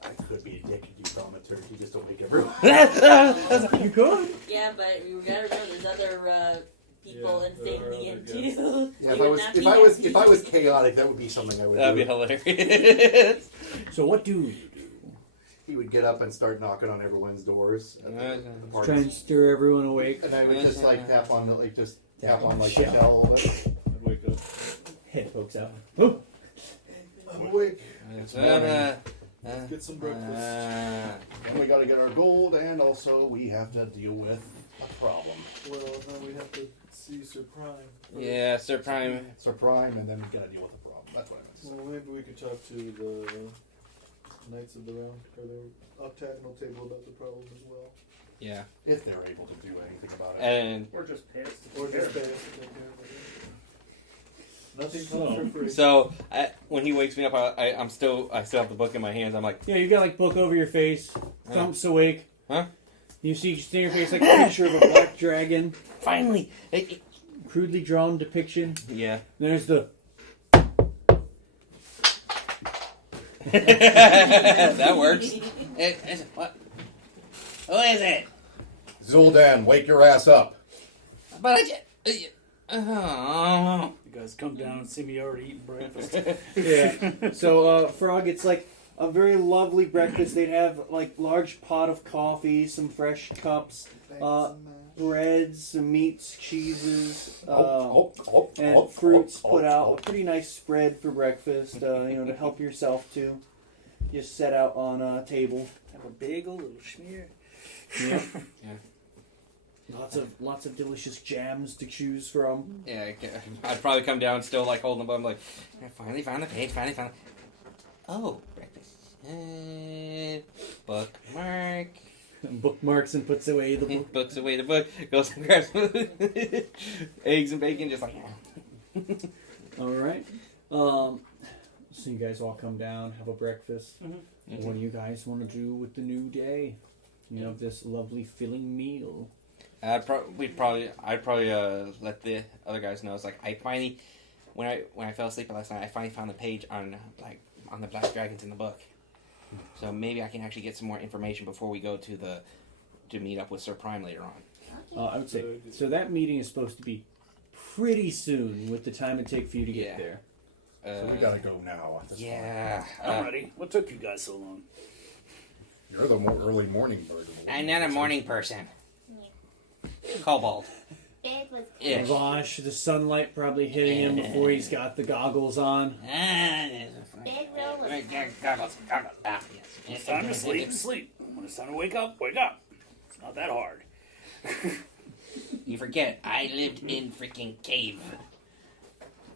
I could be a dick if you call him a turkey just to wake everyone. You could. Yeah, but you gotta remember there's other people Yeah, in there are Safety other too. Yeah, if I was chaotic, that would be something I would that'd do. be hilarious. So what do you do? He would get up and start knocking on everyone's doors at the Try parties. and stir everyone awake. And I would just tap on the Shell. shell. I'd wake up. Head pokes out. Oh. I'm awake. It's morning. Let's get some breakfast. And we gotta get our gold, and also we have to deal with a problem. Well, now we have to see Sir Prime. Yeah, Sir Prime. It's our prime, and then we gotta deal with the problem. That's what I meant to say. Well, maybe we could talk to the Knights of the Round, or the Octagonal Table about the problem as well. Yeah, If they're able to do anything about it. and Or just pissed. Or just pay us to take care of it. Nothing comes for free. so when he wakes me up, I still have the book in my hands. I'm like, Yeah, you got like book over your face. Thumps awake. Huh? You see just in your face like a picture of a black dragon. finally. Crudely drawn depiction. Yeah. There's the That works. What? Who is it? Zul'dan, wake your ass up. But I just. Oh. You guys come down and see me already eating breakfast. yeah. So Frog, it's like a very lovely breakfast. They'd have like large pot of coffee, some fresh cups, breads, some meats, cheeses, and fruits. Put out a pretty nice spread for breakfast. To help yourself to. Just set out on a table. Have a bagel, a little schmear. Yeah. Yeah. Lots of delicious jams to choose from. Yeah, I'd probably come down still like holding the book. I'm like, I finally found the page. Finally found it. Oh, breakfast. Bookmark. Bookmarks and puts away the book. Books away the book. Goes and grabs eggs and bacon. Just like. All right. So you guys all come down, have a breakfast. Mm-hmm. What do you guys want to do with the new day? This lovely filling meal. I'd probably let the other guys know. It's like I finally, when I fell asleep last night, I finally found the page on the black dragons in the book. So maybe I can actually get some more information before we go to meet up with Sir Prime later on. I would say so. That meeting is supposed to be pretty soon, with the time it take for you to get Yeah. there. So we gotta go now at this point. Yeah. I'm ready. What took you guys so long? You're the early morning bird. I'm not a morning person. Cobalt. Bed was Yeah. Vosh, the sunlight probably hitting him before he's got the goggles on. bed roll was It's time to sleep, sleep. When it's time to wake up, wake up. It's not that hard. You forget, I lived in freaking cave.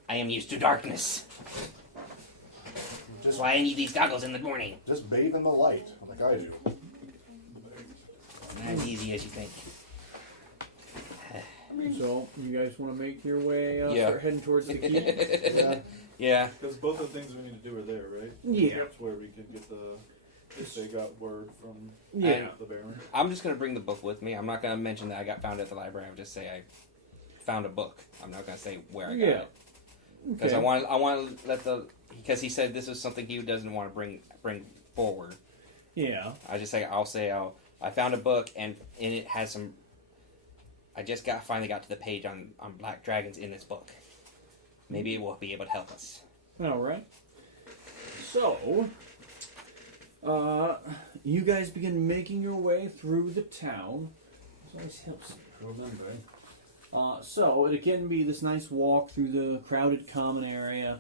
I am used to darkness. That's why I need these goggles in the morning. Just bathe in the light, like I do. Not as easy as you think. So you guys want to make your way, Yeah. start heading towards the keep? Yeah. Because both of the things we need to do are there, right? Yeah. That's where we can get if they got word from Yeah. the Baron. I'm just gonna bring the book with me. I'm not gonna mention that I got found at the library. I'll just say I found a book. I'm not gonna say where I got it because Okay. I want to let because he said this is something he doesn't want to bring forward. Yeah. I found a book and in it has some. I just finally got to the page on black dragons in this book. Maybe it will be able to help us. All right. So, you guys begin making your way through the town. This always helps remember. So it can be this nice walk through the crowded common area.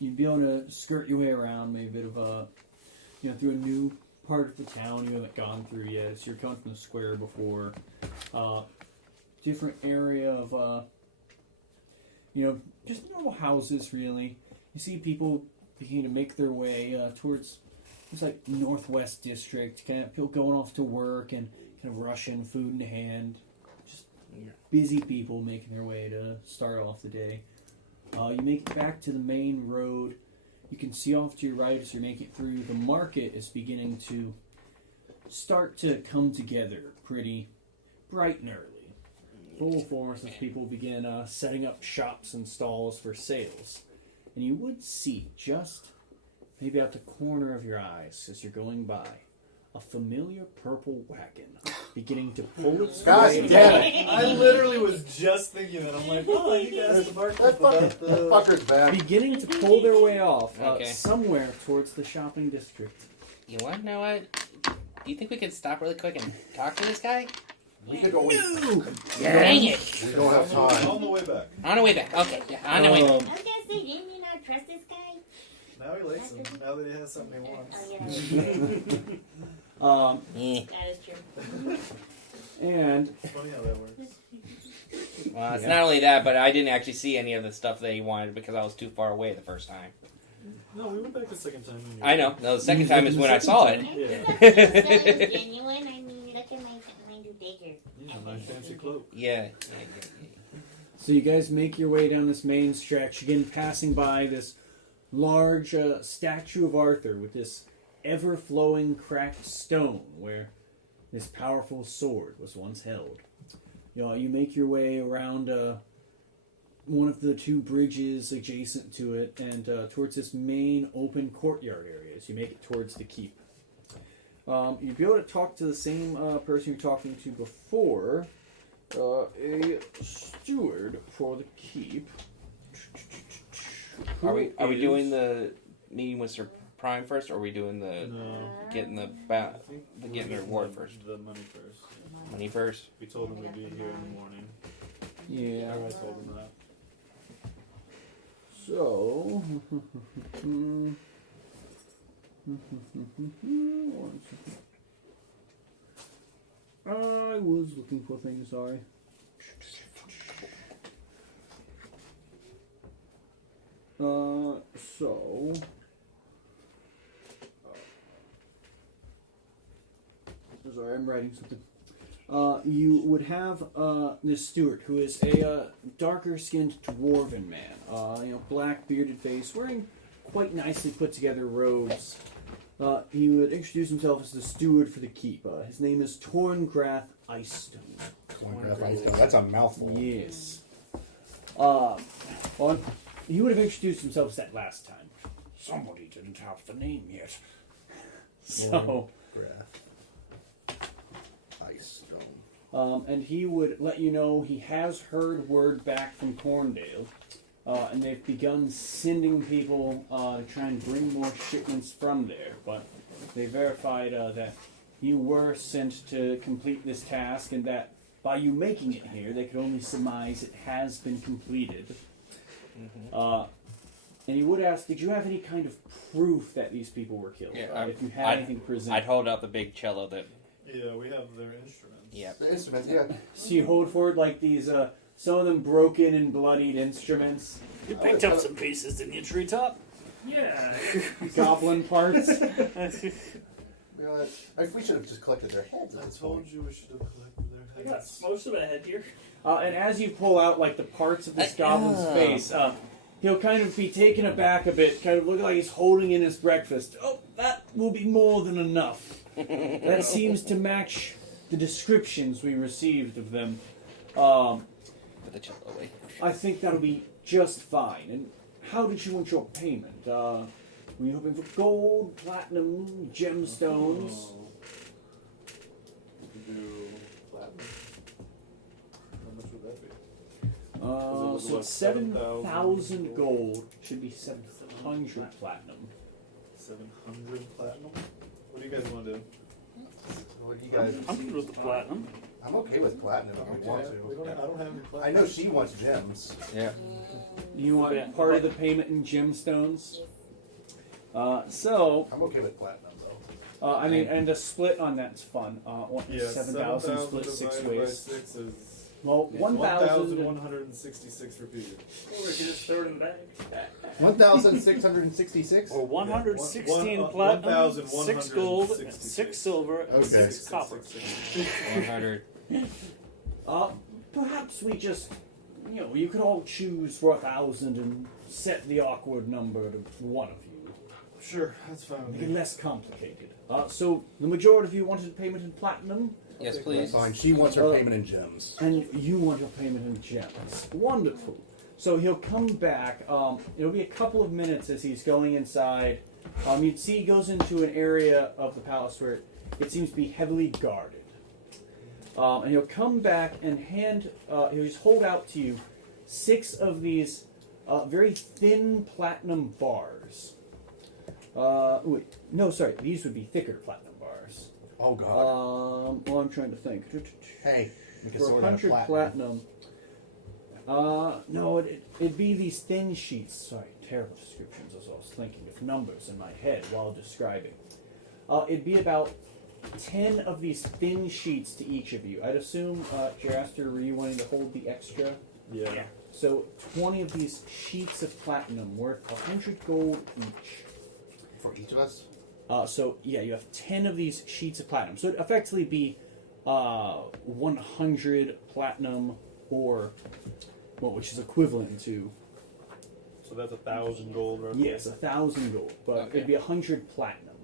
You'd be able to skirt your way around, maybe a bit of a, through a new part of the town you haven't gone through yet. So you're coming from the square before. Different area of just normal houses, really. You see people beginning to make their way towards it's like Northwest District, kind of people going off to work and kind of rushing, food in hand. Just busy people making their way to start off the day. You make it back to the main road. You can see off to your right as you make it through. The market is beginning to start to come together pretty bright and early. Full force as people begin setting up shops and stalls for sales. And you would see just maybe out the corner of your eyes as you're going by a familiar purple wagon beginning to pull its Gosh way. damn it! I literally was just thinking that. I'm like, oh, you guys the That fucker's bad. Beginning to pull their way off Okay. somewhere towards the shopping district. You want to know what? Do you think we could stop really quick and talk to this guy? We could only. Dang it! We don't have time. On the way back. On the way back. Okay, yeah, on the way back. I was gonna say, didn't you not trust this guy? Now he likes him. Now that he has something he wants. Oh yeah, Eh. that is true. And It's funny how that works. Well, it's not only that, but I didn't actually see any of the stuff that he wanted because I was too far away the first time. No, we went back the second time. I know. No, the second time is when I saw it. Yeah. That's genuine. I mean, look at my new dagger. Yeah, my fancy cloak. Yeah. so you guys make your way down this main stretch, again passing by this large statue of Arthur with this ever-flowing cracked stone where this powerful sword was once held. You make your way around one of the two bridges adjacent to it and towards this main open courtyard area as you make it towards the keep. You'll be able to talk to the same person you're talking to before, a steward for the keep. Are we doing the meeting with Sir Prime first, or are we doing the No. getting the I think getting we're the reward doing first? The money first. Money first? We told him we'd be here in the morning. Yeah. I told him that. So, I was looking for things, sorry. Sorry, I'm writing something. You would have this steward, who is a darker-skinned dwarven man. Black bearded face, wearing quite nicely put together robes. He would introduce himself as the steward for the keep. His name is Torngrath Icestone. That's a mouthful. Yes. Well, he would have introduced himself as that last time. Somebody didn't have the name yet. So. And he would let you know he has heard word back from Corndale, and they've begun sending people to try and bring more shipments from there. But they verified that you were sent to complete this task, and that by you making it here, they could only surmise it has been completed. Mm-hmm. And he would ask, did you have any kind of proof that these people were killed? Yeah, if you had anything presented. I'd hold out the big cello that. Yeah, we have their instruments. Yeah. The instruments, yeah. So you hold forward like these, some of them broken and bloodied instruments. You picked up some pieces, didn't you, Treetop? Yeah. Goblin parts. We should have just collected their heads. I told you we should have collected I their got heads. most of it ahead here. And as you pull out like the parts of this goblin's face, he'll kind of be taken aback a bit, kind of looking like he's holding in his breakfast. Oh, that will be more than enough. That seems to match the descriptions we received of them. Put the cello away. I think that'll be just fine. And how did you want your payment? Were you hoping for gold, platinum, gemstones? We could do platinum. How much would that be? So what, it's 7,000 gold. Should be 700 platinum. 700 platinum? What do you guys want to do? What do you guys? I'm good with the platinum. I'm okay with platinum if you want I to. don't have any I platinum. know she wants gems. Yeah. You want part of the payment in gemstones? So, I'm okay with platinum though. I mean, and the split on that's fun. Yeah, 7,000 split 6 divided by ways. 6 is Well, 1,000. 1,166 repeated. Or we could just throw it in the bag. 1,666. Or 116 One- platinum, 6 gold, 1,166. 6 silver, and Okay. 6 copper. 100. Perhaps we just, you could all choose for 1,000 and set the awkward number to one of you. Sure, that's fine with Make it me. less complicated. So the majority of you wanted payment in platinum, Yes, Okay, please. Fine. She wants her payment in gems. and you want your payment in gems. Wonderful. So he'll come back. It'll be a couple of minutes as he's going inside. You'd see he goes into an area of the palace where it seems to be heavily guarded. And he'll come back and he'll just hold out to you 6 of these very thin platinum bars. Wait, no, sorry, these would be thicker platinum bars. Oh God. Well, I'm trying to think. Hey, we can For sort out 100 platinum. No, it'd be these thin sheets. Sorry, terrible descriptions as I was thinking of numbers in my head while describing. It'd be about 10 of these thin sheets to each of you. I'd assume, Jeraster, were you wanting to hold the extra? Yeah. So 20 of these sheets of platinum worth 100 gold each. For each of us. So yeah, you have 10 of these sheets of platinum. So it'd effectively be 100 platinum, or which is equivalent to So that's 1,000 gold, right? yes, 1,000 gold, but Okay. it'd be 100 platinum.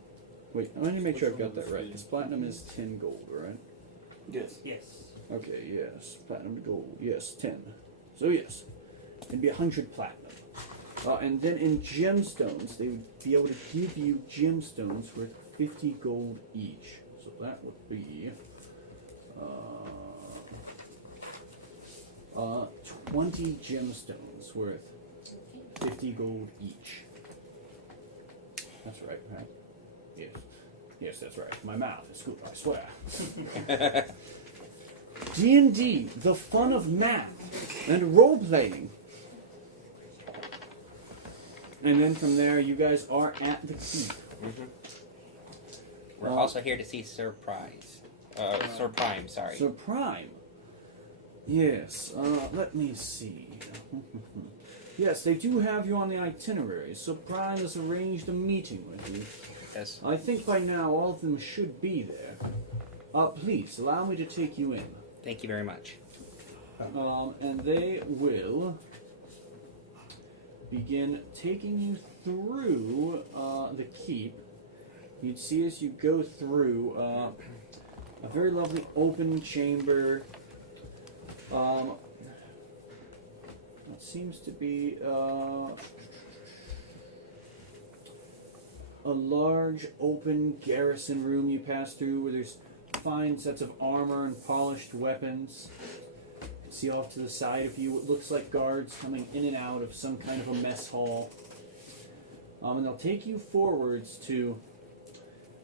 Wait, I need to make sure I've Which one got that would right. this be? Because platinum is 10 gold, right? Yes. Yes. Okay, yes, platinum to gold, yes, 10. So yes, it'd be 100 platinum. And then in gemstones, they would be able to give you gemstones worth 50 gold each. So that would be 20 gemstones worth 50 gold each. That's right, right? Yes. Yes, that's right. My mouth is good, I swear. D&D, the fun of math and role-playing. And then from there, you guys are at the keep. We're also here to see Sir Prize. Sir Prime, sorry. So Prime. Yes, let me see. Yes, they do have you on the itinerary. So Prime has arranged a meeting with you. Yes. I think by now all of them should be there. Please, allow me to take you in. Thank you very much. And they will begin taking you through the keep. You'd see as you go through a very lovely open chamber. It seems to be a large open garrison room you pass through where there's fine sets of armor and polished weapons. You see off to the side of you what looks like guards coming in and out of some kind of a mess hall. And they'll take you forwards to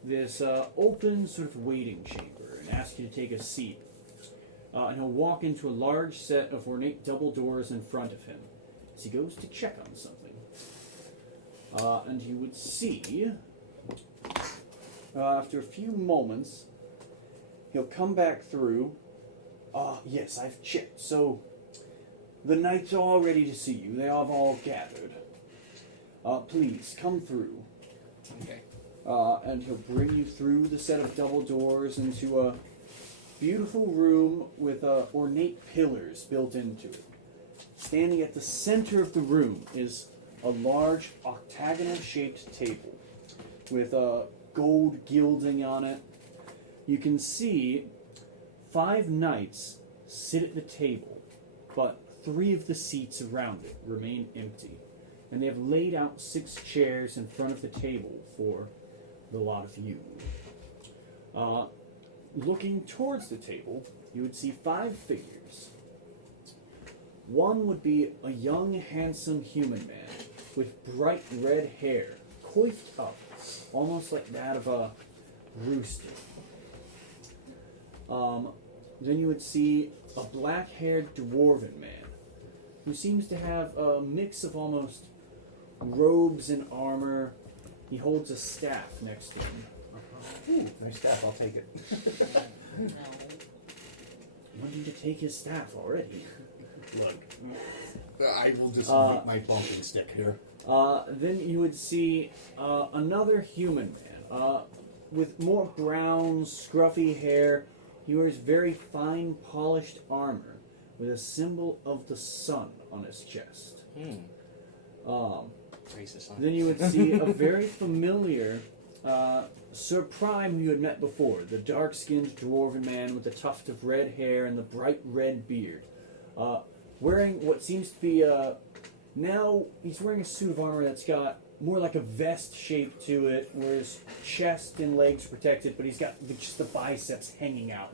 this open sort of waiting chamber and ask you to take a seat. And he'll walk into a large set of ornate double doors in front of him as he goes to check on something. And you would see, after a few moments, he'll come back through. Yes, I've checked. So, the knights are all ready to see you. They have all gathered. Please, come through. Okay. And he'll bring you through the set of double doors into a beautiful room with ornate pillars built into it. Standing at the center of the room is a large octagonal-shaped table with gold gilding on it. You can see 5 knights sit at the table, but 3 of the seats around it remain empty. And they have laid out 6 chairs in front of the table for the lot of you. Looking towards the table, you would see 5 figures. One would be a young, handsome human man with bright red hair, coiffed up, almost like that of a rooster. Then you would see a black-haired dwarven man who seems to have a mix of almost robes and armor. He holds a staff next to him. Ooh, nice staff. I'll take it. wanting to take his staff already. Look, I will just make my bumping stick here. Then you would see another human man with more brown, scruffy hair. He wears very fine, polished armor with a symbol of the sun on his chest. Then you would see a very familiar Sir Prime who you had met before, the dark-skinned dwarven man with the tuft of red hair and the bright red beard. Wearing what seems to be now he's wearing a suit of armor that's got more like a vest shape to it, where his chest and legs are protected, but he's got just the biceps hanging out.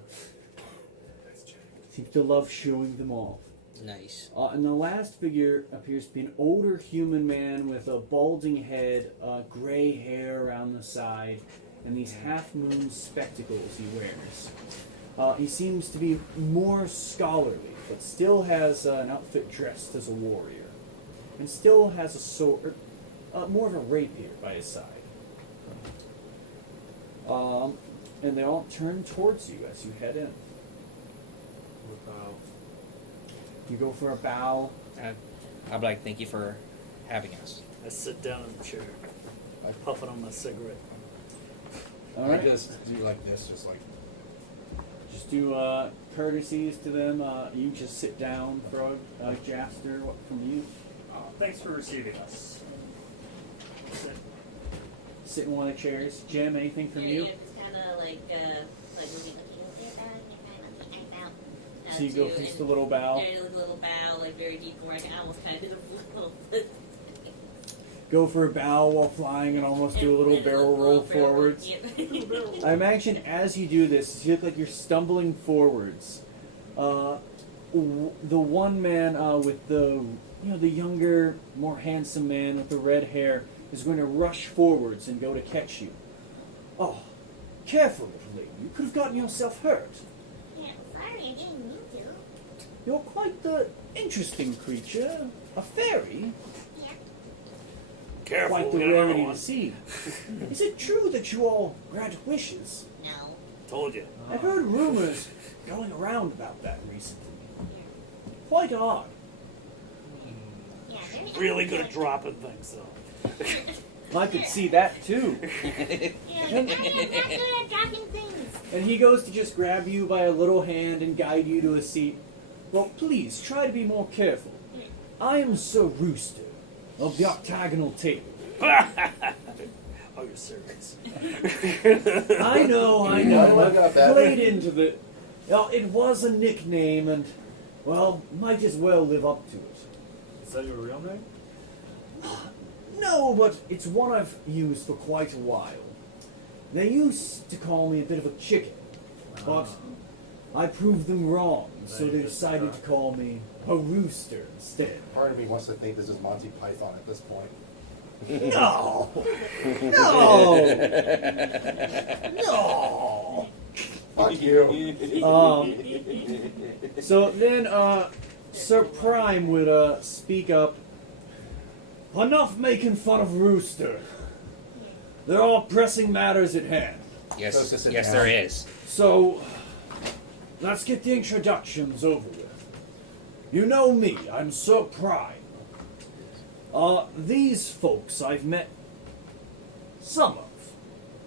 Seems to love showing them off. Nice. And the last figure appears to be an older human man with a balding head, gray hair around the side, and these half-moon spectacles he wears. He seems to be more scholarly, but still has an outfit dressed as a warrior, and still has a sword, more of a rapier by his side. And they all turn towards you as you head in. You go for a bow. I'll be like, thank you for having us. I sit down in the chair. I puff it on my cigarette. All I right. just do like this, just like. Just do courtesies to them. You just sit down, Frog. Jaster, what from you? Thanks for receiving us. Sit in one of the chairs. Jim, anything from you? It's kind of like moving. I'm out. So you go for just a little bow. Yeah, a little bow, like very deep work. I almost kind of did a little. Go for a bow while flying and almost do a little barrel roll forwards. Yeah. I imagine as you do this, you look like you're stumbling forwards. The one man with the younger, more handsome man with the red hair is going to rush forwards and go to catch you. Oh, careful, little lady. You could have gotten yourself hurt. Yeah, sorry, I didn't mean to. You're quite the interesting creature. A fairy. Careful, Quite the we got another rarity one. to see. Is it true that you all grant wishes? No. Told you. I've heard rumors going around about that recently. Quite odd. Yeah, Really good at dropping things, though. I could see that too. Yeah, I'm not good at dropping things. And he goes to just grab you by a little hand and guide you to a seat. Well, please try to be more careful. I am Sir Rooster of the Octagonal Table. Oh, you're serious. I know. I got that. Played into the. Well, it was a nickname, and well, might as well live up to it. Is that your real name? No, but it's one I've used for quite a while. They used to call me a bit of a chicken, but I proved them wrong, so they decided to call me a rooster instead. Part of me wants to think this is Monty Python at this point. No! No! No! Fuck you. So then, Sir Prime would speak up. Enough making fun of Rooster. There are pressing matters at hand. Yes, Close to yes, sit there down. is. So, let's get the introductions over with. You know me, I'm Sir Prime. These folks I've met some of.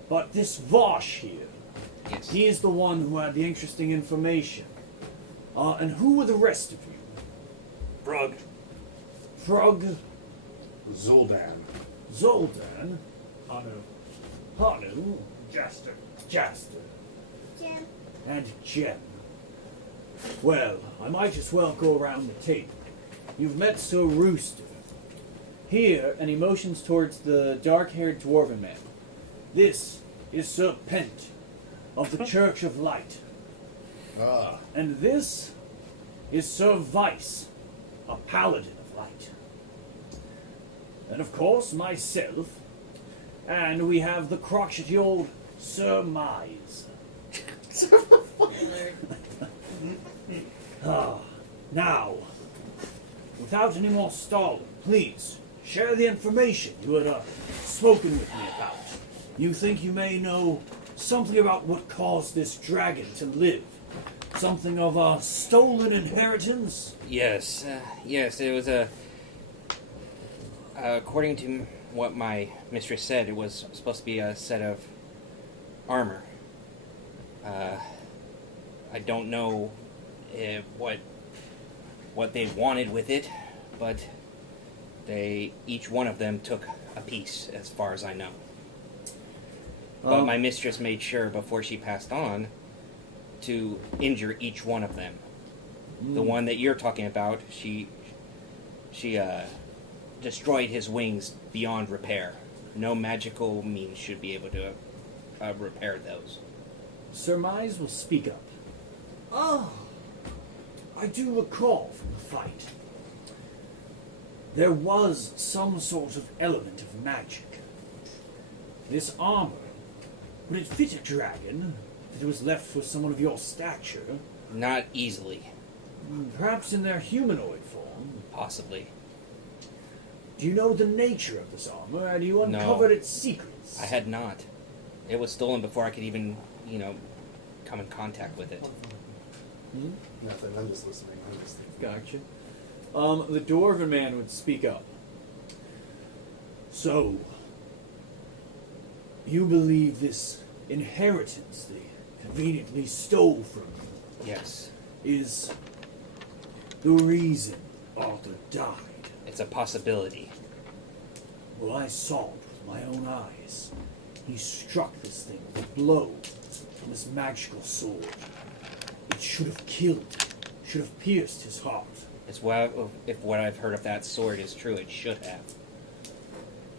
But this Vosh here, Yes. he is the one who had the interesting information. And who were the rest of you? Brug. Frog, Zuldan. Zoldan, Hanu. Hanu, Jaster. Jaster, Jim. and Jem. Well, I might as well go around the table. You've met Sir Rooster. Here, and he motions towards the dark-haired dwarven man. This is Sir Pent of the Church of Light. Ah. And this is Sir Vice, a paladin of light. And of course, myself. And we have the crotchety old Sir Mize. Now, without any more stalling, please share the information you had spoken with me about. You think you may know something about what caused this dragon to live something of a stolen inheritance? Yes, yes, it was according to what my mistress said, it was supposed to be a set of armor. I don't know what they wanted with it, but each one of them took a piece, as far as I know. But my mistress made sure before she passed on to injure each one of them. The one that you're talking about, she destroyed his wings beyond repair. No magical means should be able to repair those. Surmise will speak up. Ah, I do recall from the fight. There was some sort of element of magic. This armor, would it fit a dragon if it was left for someone of your stature? Not easily. Perhaps in their humanoid form? Possibly. Do you know the nature of this armor? Have you uncovered its secrets? I had not. It was stolen before I could even, come in contact with it. Nothing. I'm just listening. I'm just thinking. Gotcha. The dwarven man would speak up. So, you believe this inheritance they conveniently stole from you Yes. is the reason Arthur died? It's a possibility. Well, I saw it with my own eyes. He struck this thing with a blow from his magical sword. It should have killed him, should have pierced his heart. If what I've heard of that sword is true, it should have.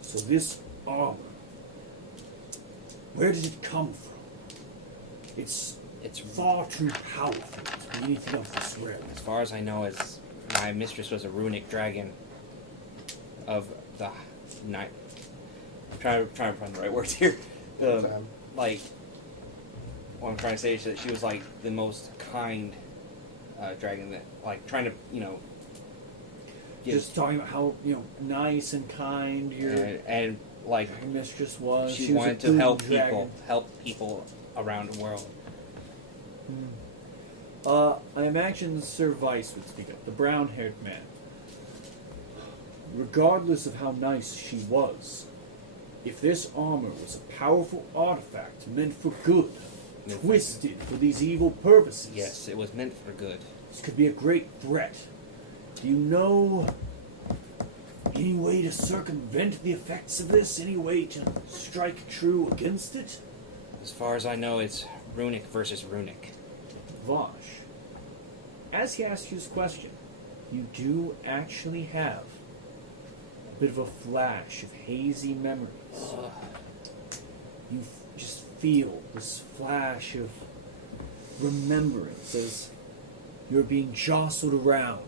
So this armor, where did it come from? It's far too powerful to be anything of this realm. As far as I know, my mistress was a runic dragon of the night. I'm trying to find the right words here. What I'm trying to say is that she was like the most kind dragon that, like, trying to, Just talking about how, nice and kind your like mistress was. she was a wanted to good help dragon. people around the world. I imagine Sir Vice would speak up, the brown-haired man. Regardless of how nice she was, if this armor was a powerful artifact meant for good, twisted for these evil purposes, Yes, it was meant for good. this could be a great threat. Do you know any way to circumvent the effects of this? Any way to strike true against it? As far as I know, it's runic versus runic. Vosh, as he asks you this question, you do actually have a bit of a flash of hazy memories. You just feel this flash of remembrance as you're being jostled around.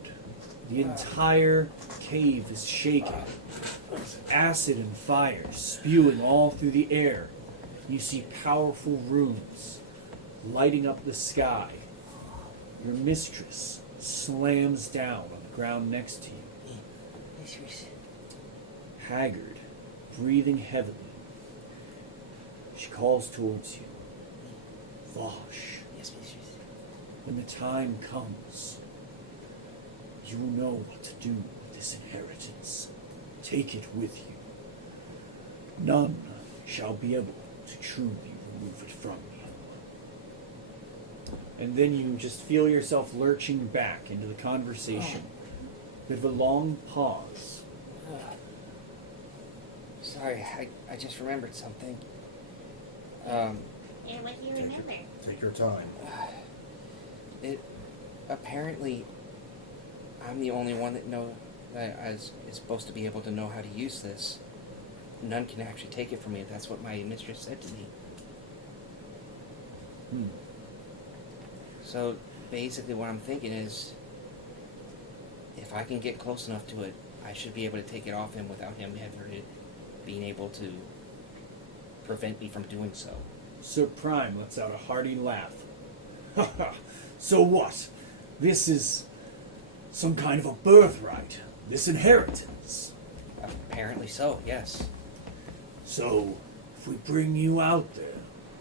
The entire cave is shaking. Acid and fire spewing all through the air. You see powerful runes lighting up the sky. Your mistress slams down on the ground next to you. Haggard, breathing heavily. She calls towards you. Vosh, when the time comes, you will know what to do with this inheritance. Take it with you. None shall be able to truly remove it from you. And then you just feel yourself lurching back into the conversation. Bit of a long pause. Sorry, I just remembered something. And what do you remember? Take your time. Apparently, I'm the only one that is supposed to be able to know how to use this. None can actually take it from me. That's what my mistress said to me. So basically, what I'm thinking is, if I can get close enough to it, I should be able to take it off him without him ever being able to prevent me from doing so. Sir Prime lets out a hearty laugh. So what? This is some kind of a birthright. This inheritance. Apparently so, yes. So, if we bring you out there,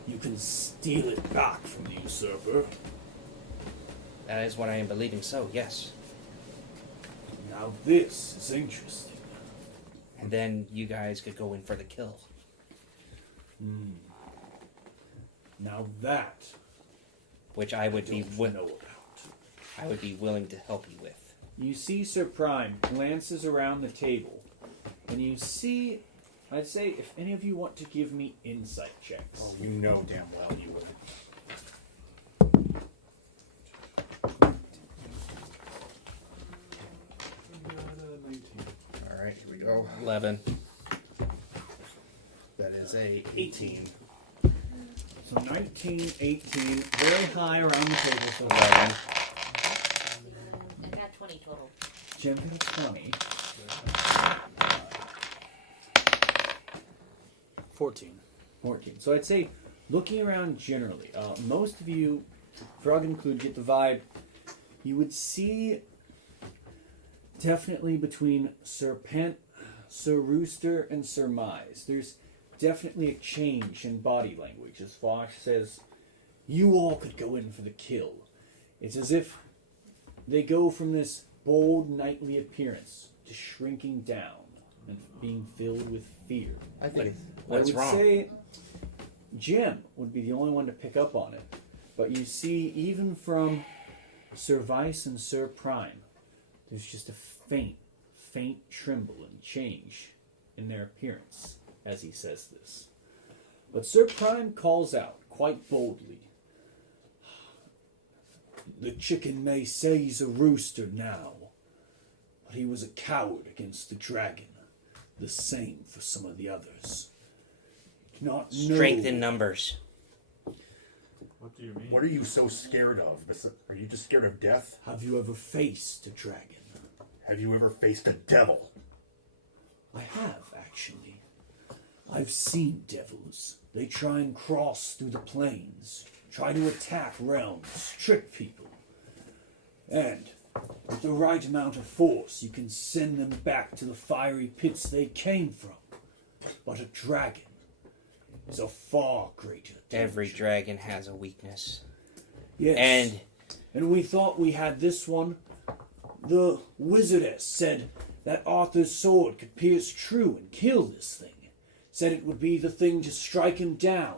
you can steal it back from the usurper. That is what I am believing. So yes. Now this is interesting. And then you guys could go in for the kill. Now that Which I would be don't know about. I would be willing to help you with. You see Sir Prime glances around the table, and you see, I'd say, if any of you want to give me insight checks. Oh, you know damn well you would. All right, here we go. 11. That is a 18. So 19, 18, very high around the table. So 11. I got 20 total. Jim got a 20. 14. 14. So I'd say, looking around generally, most of you, Frog included, get the vibe. You would see definitely between Sir Pent, Sir Rooster, and Sir Mize. There's definitely a change in body language. As Fox says, you all could go in for the kill. It's as if they go from this bold knightly appearance to shrinking down and being filled with fear. I think I what's would wrong? say Jim would be the only one to pick up on it. But you see, even from Sir Vice and Sir Prime, there's just a faint tremble and change in their appearance as he says this. But Sir Prime calls out quite boldly, "The chicken may say he's a rooster now, but he was a coward against the dragon. The same for some of the others. Not Strength know. in numbers. What do you mean? What are you so scared of? Are you just scared of death? Have you ever faced a dragon?" Have you ever faced a devil? "I have, actually. I've seen devils. They try and cross through the plains, try to attack realms, trick people. And with the right amount of force, you can send them back to the fiery pits they came from. But a dragon is a far greater danger." Every dragon has a weakness. Yes. And we thought we had this one. The wizardess said that Arthur's sword could pierce true and kill this thing. Said it would be the thing to strike him down.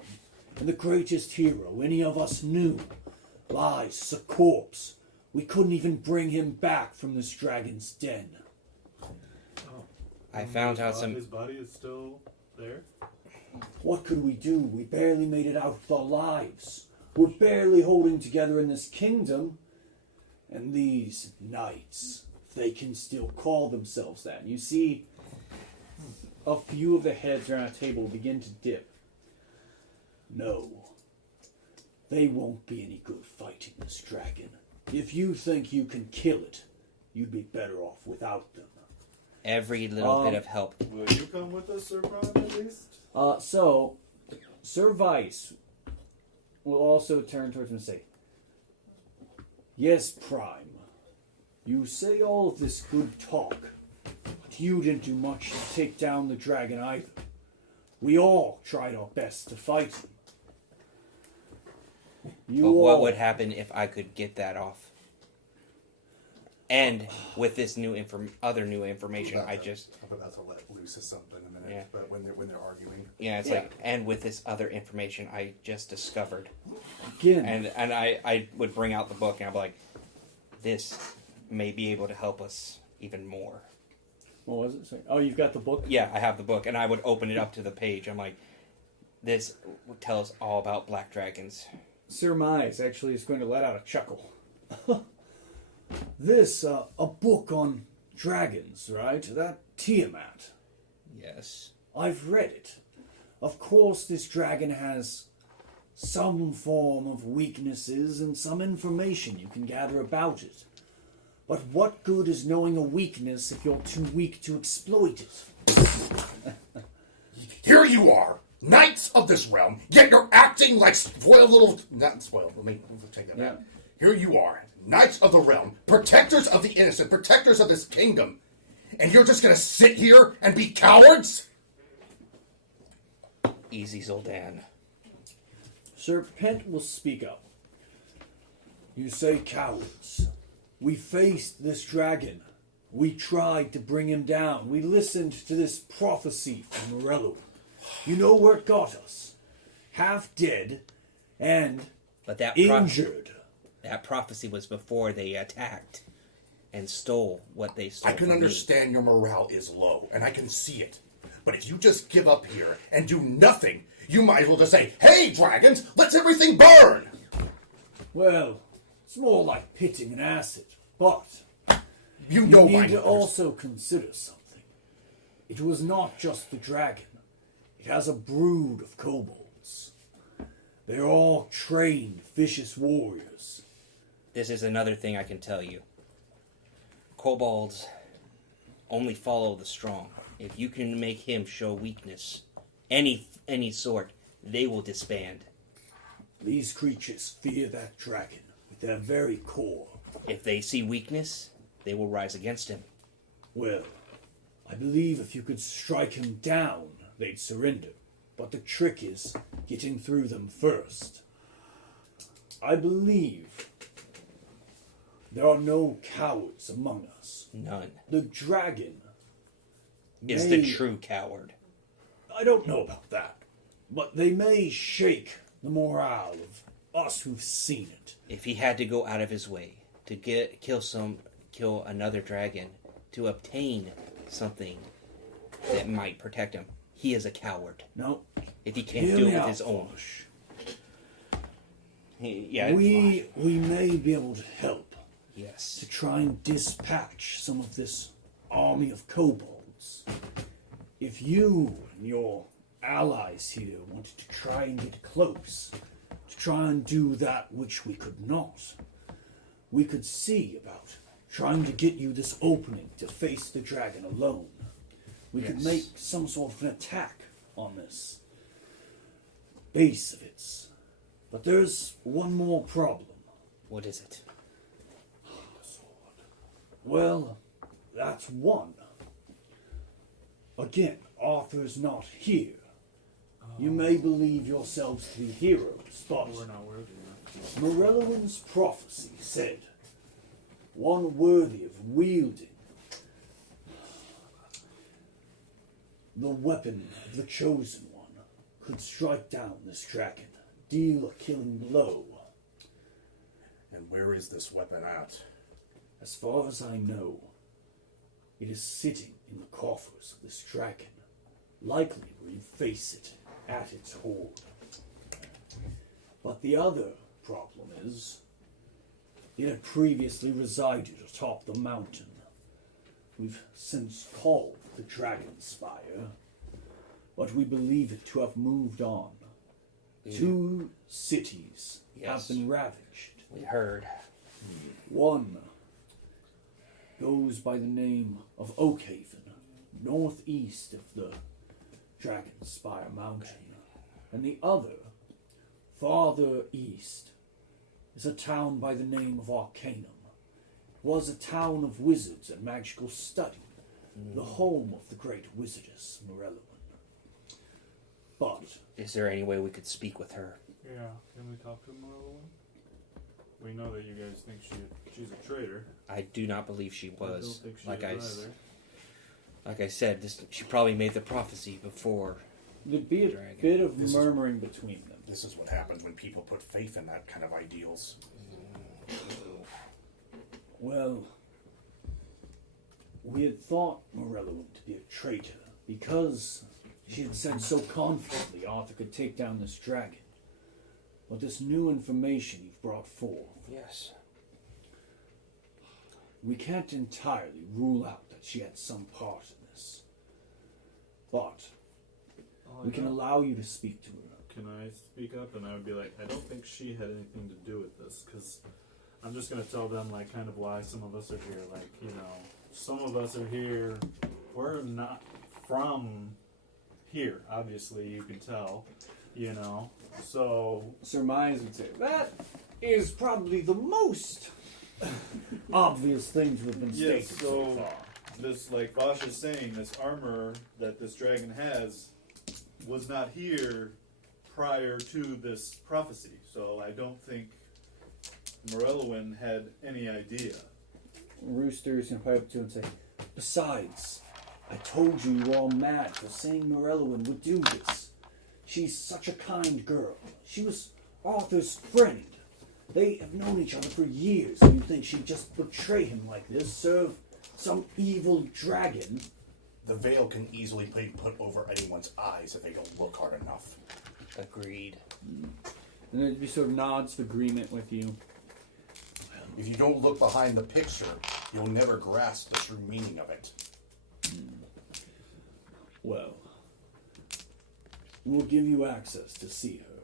And the greatest hero any of us knew lies a corpse. We couldn't even bring him back from this dragon's den. I found out some. His body is still there? What could we do? We barely made it out with our lives. We're barely holding together in this kingdom. And these knights, if they can still call themselves that. And you see a few of the heads around a table begin to dip. No, they won't be any good fighting this dragon. If you think you can kill it, you'd be better off without them. Every little bit of help. Will you come with us, Sir Prime, at least? So, Sir Vice will also turn towards him and say, "Yes, Prime, you say all of this good talk, but you didn't do much to take down the dragon either. We all tried our best to fight him. But what would happen if I could get that off? And with this other new information, I just I'm about to let loose of something in a minute. Yeah. But when they're arguing, it's like, and with this other information I just discovered, Again, and I would bring out the book and I'd be like, this may be able to help us even more. what was it? Sorry. Oh, you've got the book? Yeah, I have the book, and I would open it up to the page. I'm like, this would tell us all about black dragons. Sir Mize actually is going to let out a chuckle. This, a book on dragons, right? That Tiamat. Yes. I've read it. Of course, this dragon has some form of weaknesses and some information you can gather about it. But what good is knowing a weakness if you're too weak to exploit it? here you are, knights of this realm, yet you're acting like spoiled little... Not spoiled, let me take that back. Here you are, knights of the realm, protectors of the innocent, protectors of this kingdom, and you're just gonna sit here and be cowards? Easy, Zoldan. Sir Pent will speak up. You say cowards. We faced this dragon. We tried to bring him down. We listened to this prophecy from Morello. You know where it got us. Half dead and But that injured. that prophecy was before they attacked and stole what they stole. I can from understand your morale is low, and I can see it. But if you just give up here and do nothing, you might as well just say, "Hey, dragons, let's everything burn!" Well, it's more like pitting an acid. But You you know need my to also consider something. It was not just the dragon. It has a brood of kobolds. They're all trained, vicious warriors. This is another thing I can tell you. Kobolds only follow the strong. If you can make him show weakness, any sort, they will disband. These creatures fear that dragon with their very core. If they see weakness, they will rise against him. Well, I believe if you could strike him down, they'd surrender. But the trick is getting through them first. I believe there are no cowards among us. None. The dragon Is may- the true coward. I don't know about that. But they may shake the morale of us who've seen it. If he had to go out of his way to kill another dragon to obtain something that might protect him, he is a coward. No. If he can't Hear do me it with out, his own. Flush. Yeah. We may be able to help Yes. to try and dispatch some of this army of kobolds. If you and your allies here wanted to try and get close, to try and do that which we could not, we could see about trying to get you this opening to face the dragon alone. We could Yes. make some sort of an attack on this base of its. But there's one more problem. What is it? Well, that's one. Again, Arthur's not here. You may believe yourselves to be heroes, but We're not worthy enough. Morellowan's prophecy said one worthy of wielding the weapon of the chosen one could strike down this dragon, deal a killing blow. And where is this weapon at? As far as I know, it is sitting in the coffers of this dragon, likely where you face it at its hoard. But the other problem is, it had previously resided atop the mountain. We've since called the Dragon Spire, but we believe it to have moved on. Yeah. 2 cities Yes. have been ravaged. We heard. One goes by the name of Oakhaven, northeast of the Dragon Spire Mountain. And the other, farther east, is a town by the name of Arcanum. It was a town of wizards and magical study, the home of the great wizardess Morellowan. But Is there any way we could speak with her? Yeah, can we talk to Morello? We know that you guys think she's a traitor. I do not believe she I don't was. think she Like is either. like I said, she probably made the prophecy before. there'd be a Dragon. bit of This is- murmuring between them. This is what happens when people put faith in that kind of ideals. Well, we had thought Morellowan to be a traitor because she had said so confidently Arthur could take down this dragon. But this new information you've brought forth, Yes. we can't entirely rule out that she had some part in this. But we can allow you to speak to her. Can I speak up? And I would be like, I don't think she had anything to do with this, because I'm just going to tell them, like, kind of why some of us are here. Like, you know, some of us are here, we're not from here, obviously, you can tell, you know, so... Surmise would say, that is probably the most obvious thing to have been stated Yes, so so far. this, like Vosh is saying, this armor that this dragon has was not here prior to this prophecy. So I don't think Morellowin had any idea. Rooster's gonna pipe up to him and say, "Besides, I told you were all mad for saying Morellowin would do this. She's such a kind girl. She was Arthur's friend. They have known each other for years, and you think she'd just betray him like this, serve some evil dragon?" The veil can easily be put over anyone's eyes if they don't look hard enough. Agreed. And then he sort of nods agreement with you. If you don't look behind the picture, you'll never grasp the true meaning of it. Well, we'll give you access to see her.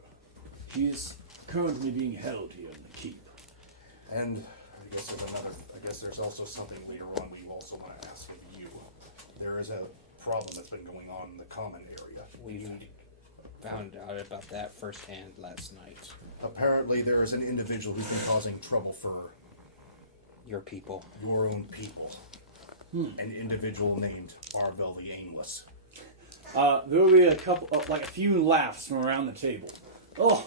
She is currently being held here in the keep. And I guess there's also something later on we also want to ask of you. There is a problem that's been going on in the common area. We found out about that firsthand last night. Apparently there is an individual who's been causing trouble for Your people. your own people. An individual named Arvel the Aimless. There will be a few laughs from around the table. Oh,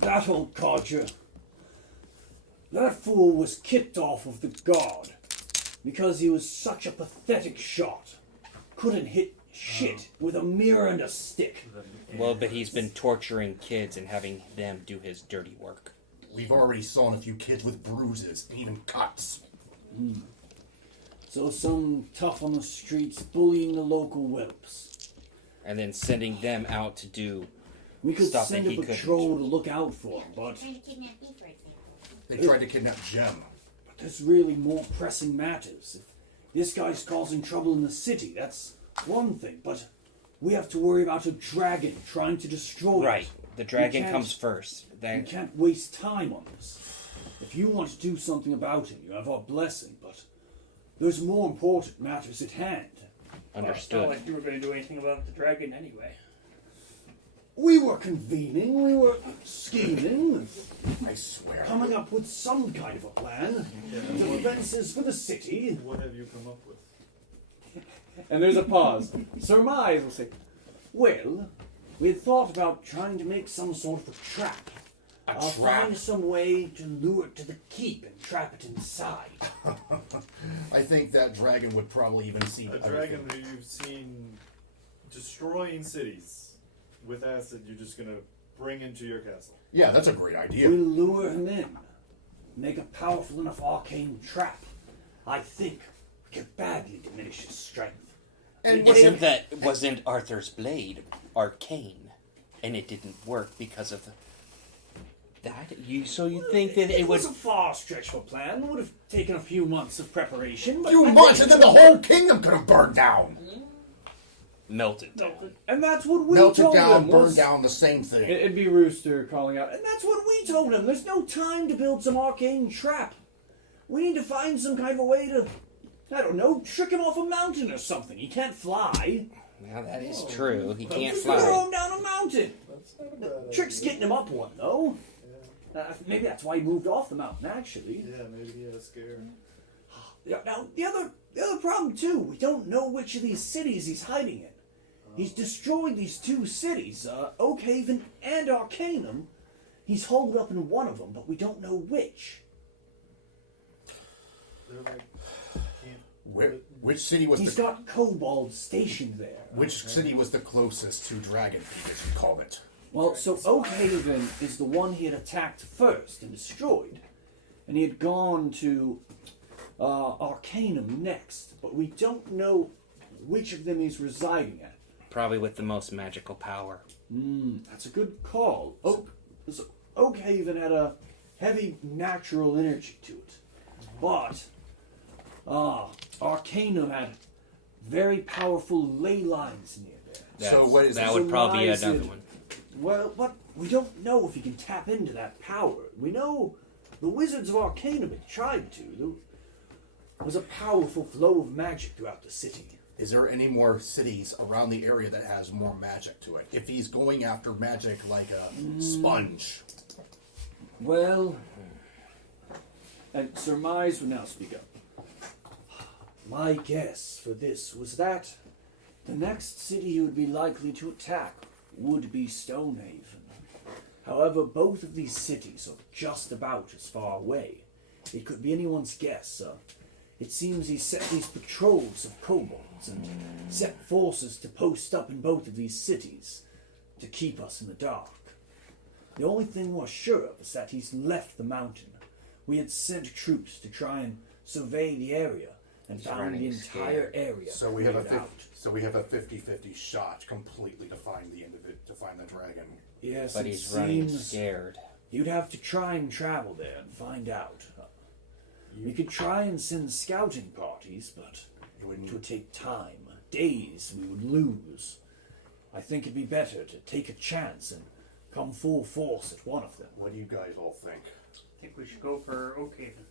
that old codger. That fool was kicked off of the guard because he was such a pathetic shot. Couldn't hit shit with a mirror and a stick. Well, but he's been torturing kids and having them do his dirty work. We've already sawn a few kids with bruises and even cuts. So some tough on the streets bullying the local whelps. And then sending them out to do We could stuff send that a he couldn't. patrol to look out for him, but Trying to kidnap me, for example. They tried to kidnap Jem. there's really more pressing matters. If this guy's causing trouble in the city, that's one thing, but we have to worry about a dragon trying to destroy Right. it. The dragon can't- comes first. We Then can't waste time on this. If you want to do something about him, you have our blessing, but there's more important matters at hand. Well, it's not understood. like you were going to do anything about the dragon anyway. We were convening, we were scheming, I swear. coming up with some kind of a plan. Defenses for the city. What have you come up with? And there's a pause. Surmise will say, Well, we had thought about trying to make some sort of a trap. A I'll trap? find some way to lure it to the keep and trap it inside. I think that dragon would probably even see A everything. dragon who you've seen destroying cities with acid, you're just gonna bring into your castle. Yeah, that's a great idea. We'll lure him in. Make a powerful enough arcane trap. I think we could badly diminish his strength. And wasn't Arthur's blade arcane, and it didn't work because of that? You think that it would? was a far stretch of a plan. Would have taken a few months of preparation. But few months and then the whole kingdom could have burned down. Melted down. And that's what we Melted told down, him. burned was- down, the same thing. it'd be Rooster calling out, And that's what we told him. There's no time to build some arcane trap. We need to find some kind of a way to, I don't know, trick him off a mountain or something. He can't fly. Now that is true. He can't Throw fly. him down a mountain. That's not a bad Trick's idea. getting him up one, though. Maybe that's why he moved off the mountain, actually. Yeah, maybe he has scare. Yeah, now, the other problem, too, we don't know which of these cities he's hiding in. He's destroyed these two cities, Oakhaven and Arcanum. He's holed up in one of them, but we don't know which. They're like, Which city was He's the got kobolds stationed there. Which city was the closest to Dragonfleet, as you call it? Well, so Oakhaven is the one he had attacked first and destroyed. And he had gone to Arcanum next, but we don't know which of them he's residing at. Probably with the most magical power. That's a good call. Oakhaven had a heavy natural energy to it. But Arcanum had very powerful ley lines near there. So what is that this? would probably be Surmise another it. one. Well, but we don't know if he can tap into that power. We know the Wizards of Arcanum had tried to. There was a powerful flow of magic throughout the city. Is there any more cities around the area that has more magic to it? If he's going after magic like a sponge. Well, and Surmise would now speak up. My guess for this was that the next city he would be likely to attack would be Stonehaven. However, both of these cities are just about as far away. It could be anyone's guess. It seems he set these patrols of kobolds and set forces to post up in both of these cities to keep us in the dark. The only thing we're sure of is that he's left the mountain. We had sent troops to try and survey the area and He's found the running entire scared. area. So we have cleared out. So we have a 50-50 shot completely to find the end of it, to find the dragon. Yes, But it he's running seems scared. you'd have to try and travel there and find out. We could try and send scouting parties, but It wouldn't. it would take time. Days we would lose. I think it'd be better to take a chance and come full force at one of them. What do you guys all think? I think we should go for Oakhaven.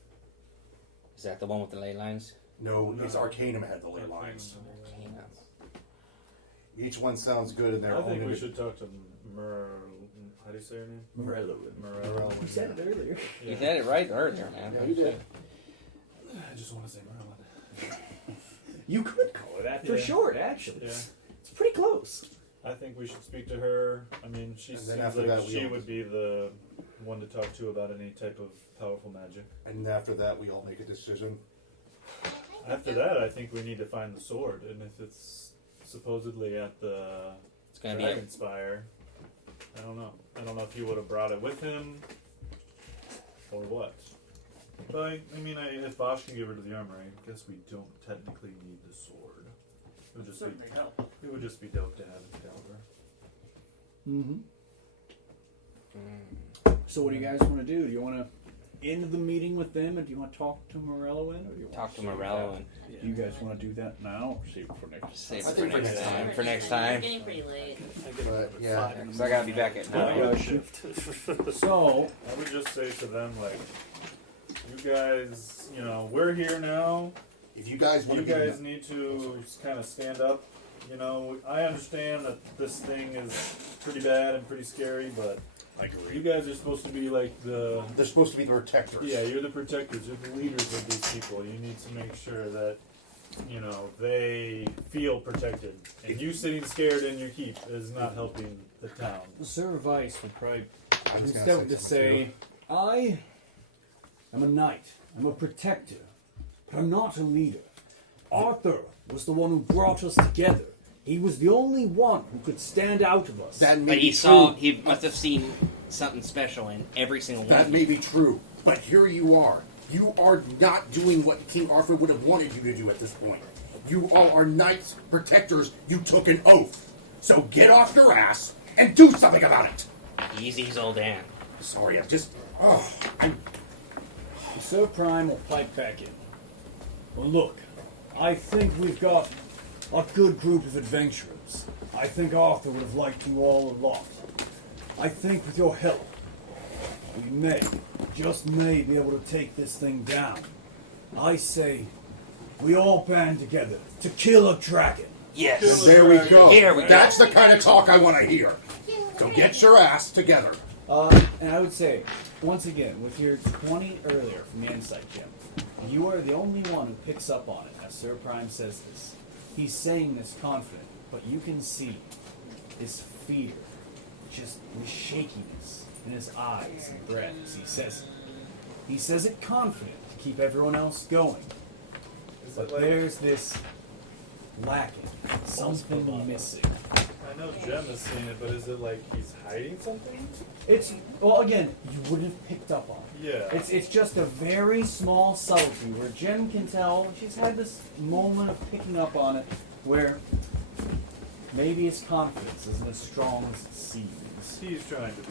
Is that the one with the ley lines? No, it's Arcanum had the ley lines. Each one sounds good in their I own. think we should talk to how do you say her name? Morello. Morello. You said it earlier. You said it right earlier, man. Yeah, you did. I just want to say Morello. You could call her that for Yeah. short, actually. Yeah. It's pretty close. I think we should speak to her. I mean, she And seems then after like that, we she all- would be the one to talk to about any type of powerful magic. And after that, we all make a decision. After that, I think we need to find the sword, and if it's supposedly at the It's gonna be Dragon Spire, I don't know. I don't know if he would have brought it with him or what. But I mean, if Bosch can give her to the armory, I guess we don't technically need the sword. It would just be Certainly help. it would just be dope to have Excalibur. Mm-hmm. So what do you guys want to do? Do you want to end the meeting with them, or do you want to talk to Morello in? Or do you want talk to Morello and Do you guys want to do that now, or save it for next? save I it for think next for time. next For next It's time. getting pretty late. But yeah, So I gotta be back at 9. So I would just say to them, like, you guys, you know, we're here now. if you guys want You to guys need to kind of stand up. You know, I understand that this thing is pretty bad and pretty scary, but I agree. you guys are supposed to be like the They're supposed to be the protectors. yeah, you're the protectors, you're the leaders of these people. You need to make sure that you know they feel protected. And you sitting scared in your keep is not helping the town. Sir Vice would probably I was gonna instead to something say, too. I am a knight. I'm a protector, but I'm not a leader. Arthur was the one who brought us together. He was the only one who could stand out of us. That may But be he true. saw, he must have seen something special in every single That one. may be true, but here you are. You are not doing what King Arthur would have wanted you to do at this point. You all are knights, protectors. You took an oath. So get off your ass and do something about it. Easy's old Dan. Sorry, I'm just. Oh, I'm. Sir Prime will pipe back in. Well, look, I think we've got a good group of adventurers. I think Arthur would have liked you all a lot. I think with your help, we may, just may, be able to take this thing down. I say, we all band together to kill a dragon. Yes. There we go. Here we go. That's the kind of talk I want to hear. So get your ass together. And I would say, once again, with your 20 earlier from the insight, Jim, you are the only one who picks up on it as Sir Prime says this. He's saying this confident, but you can see his fear, just the shakiness in his eyes and breath as he says it. He says it confident to keep everyone else going. But there's this lacking, something missing. I know Jem has seen it, but is it like he's hiding something? It's, well, again, you wouldn't have picked up on it. Yeah. It's just a very small subtlety where Jen can tell she's had this moment of picking up on it where maybe his confidence isn't as strong as it seems. He's trying to be.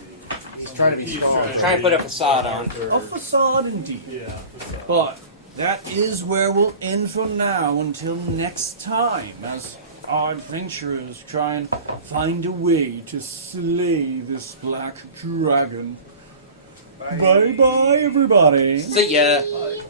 He's trying to be strong. He's trying to put a facade on. A facade indeed. Yeah, facade. But that is where we'll end for now until next time as our adventurers try and find a way to slay this black dragon. Bye bye, everybody. See ya. Bye.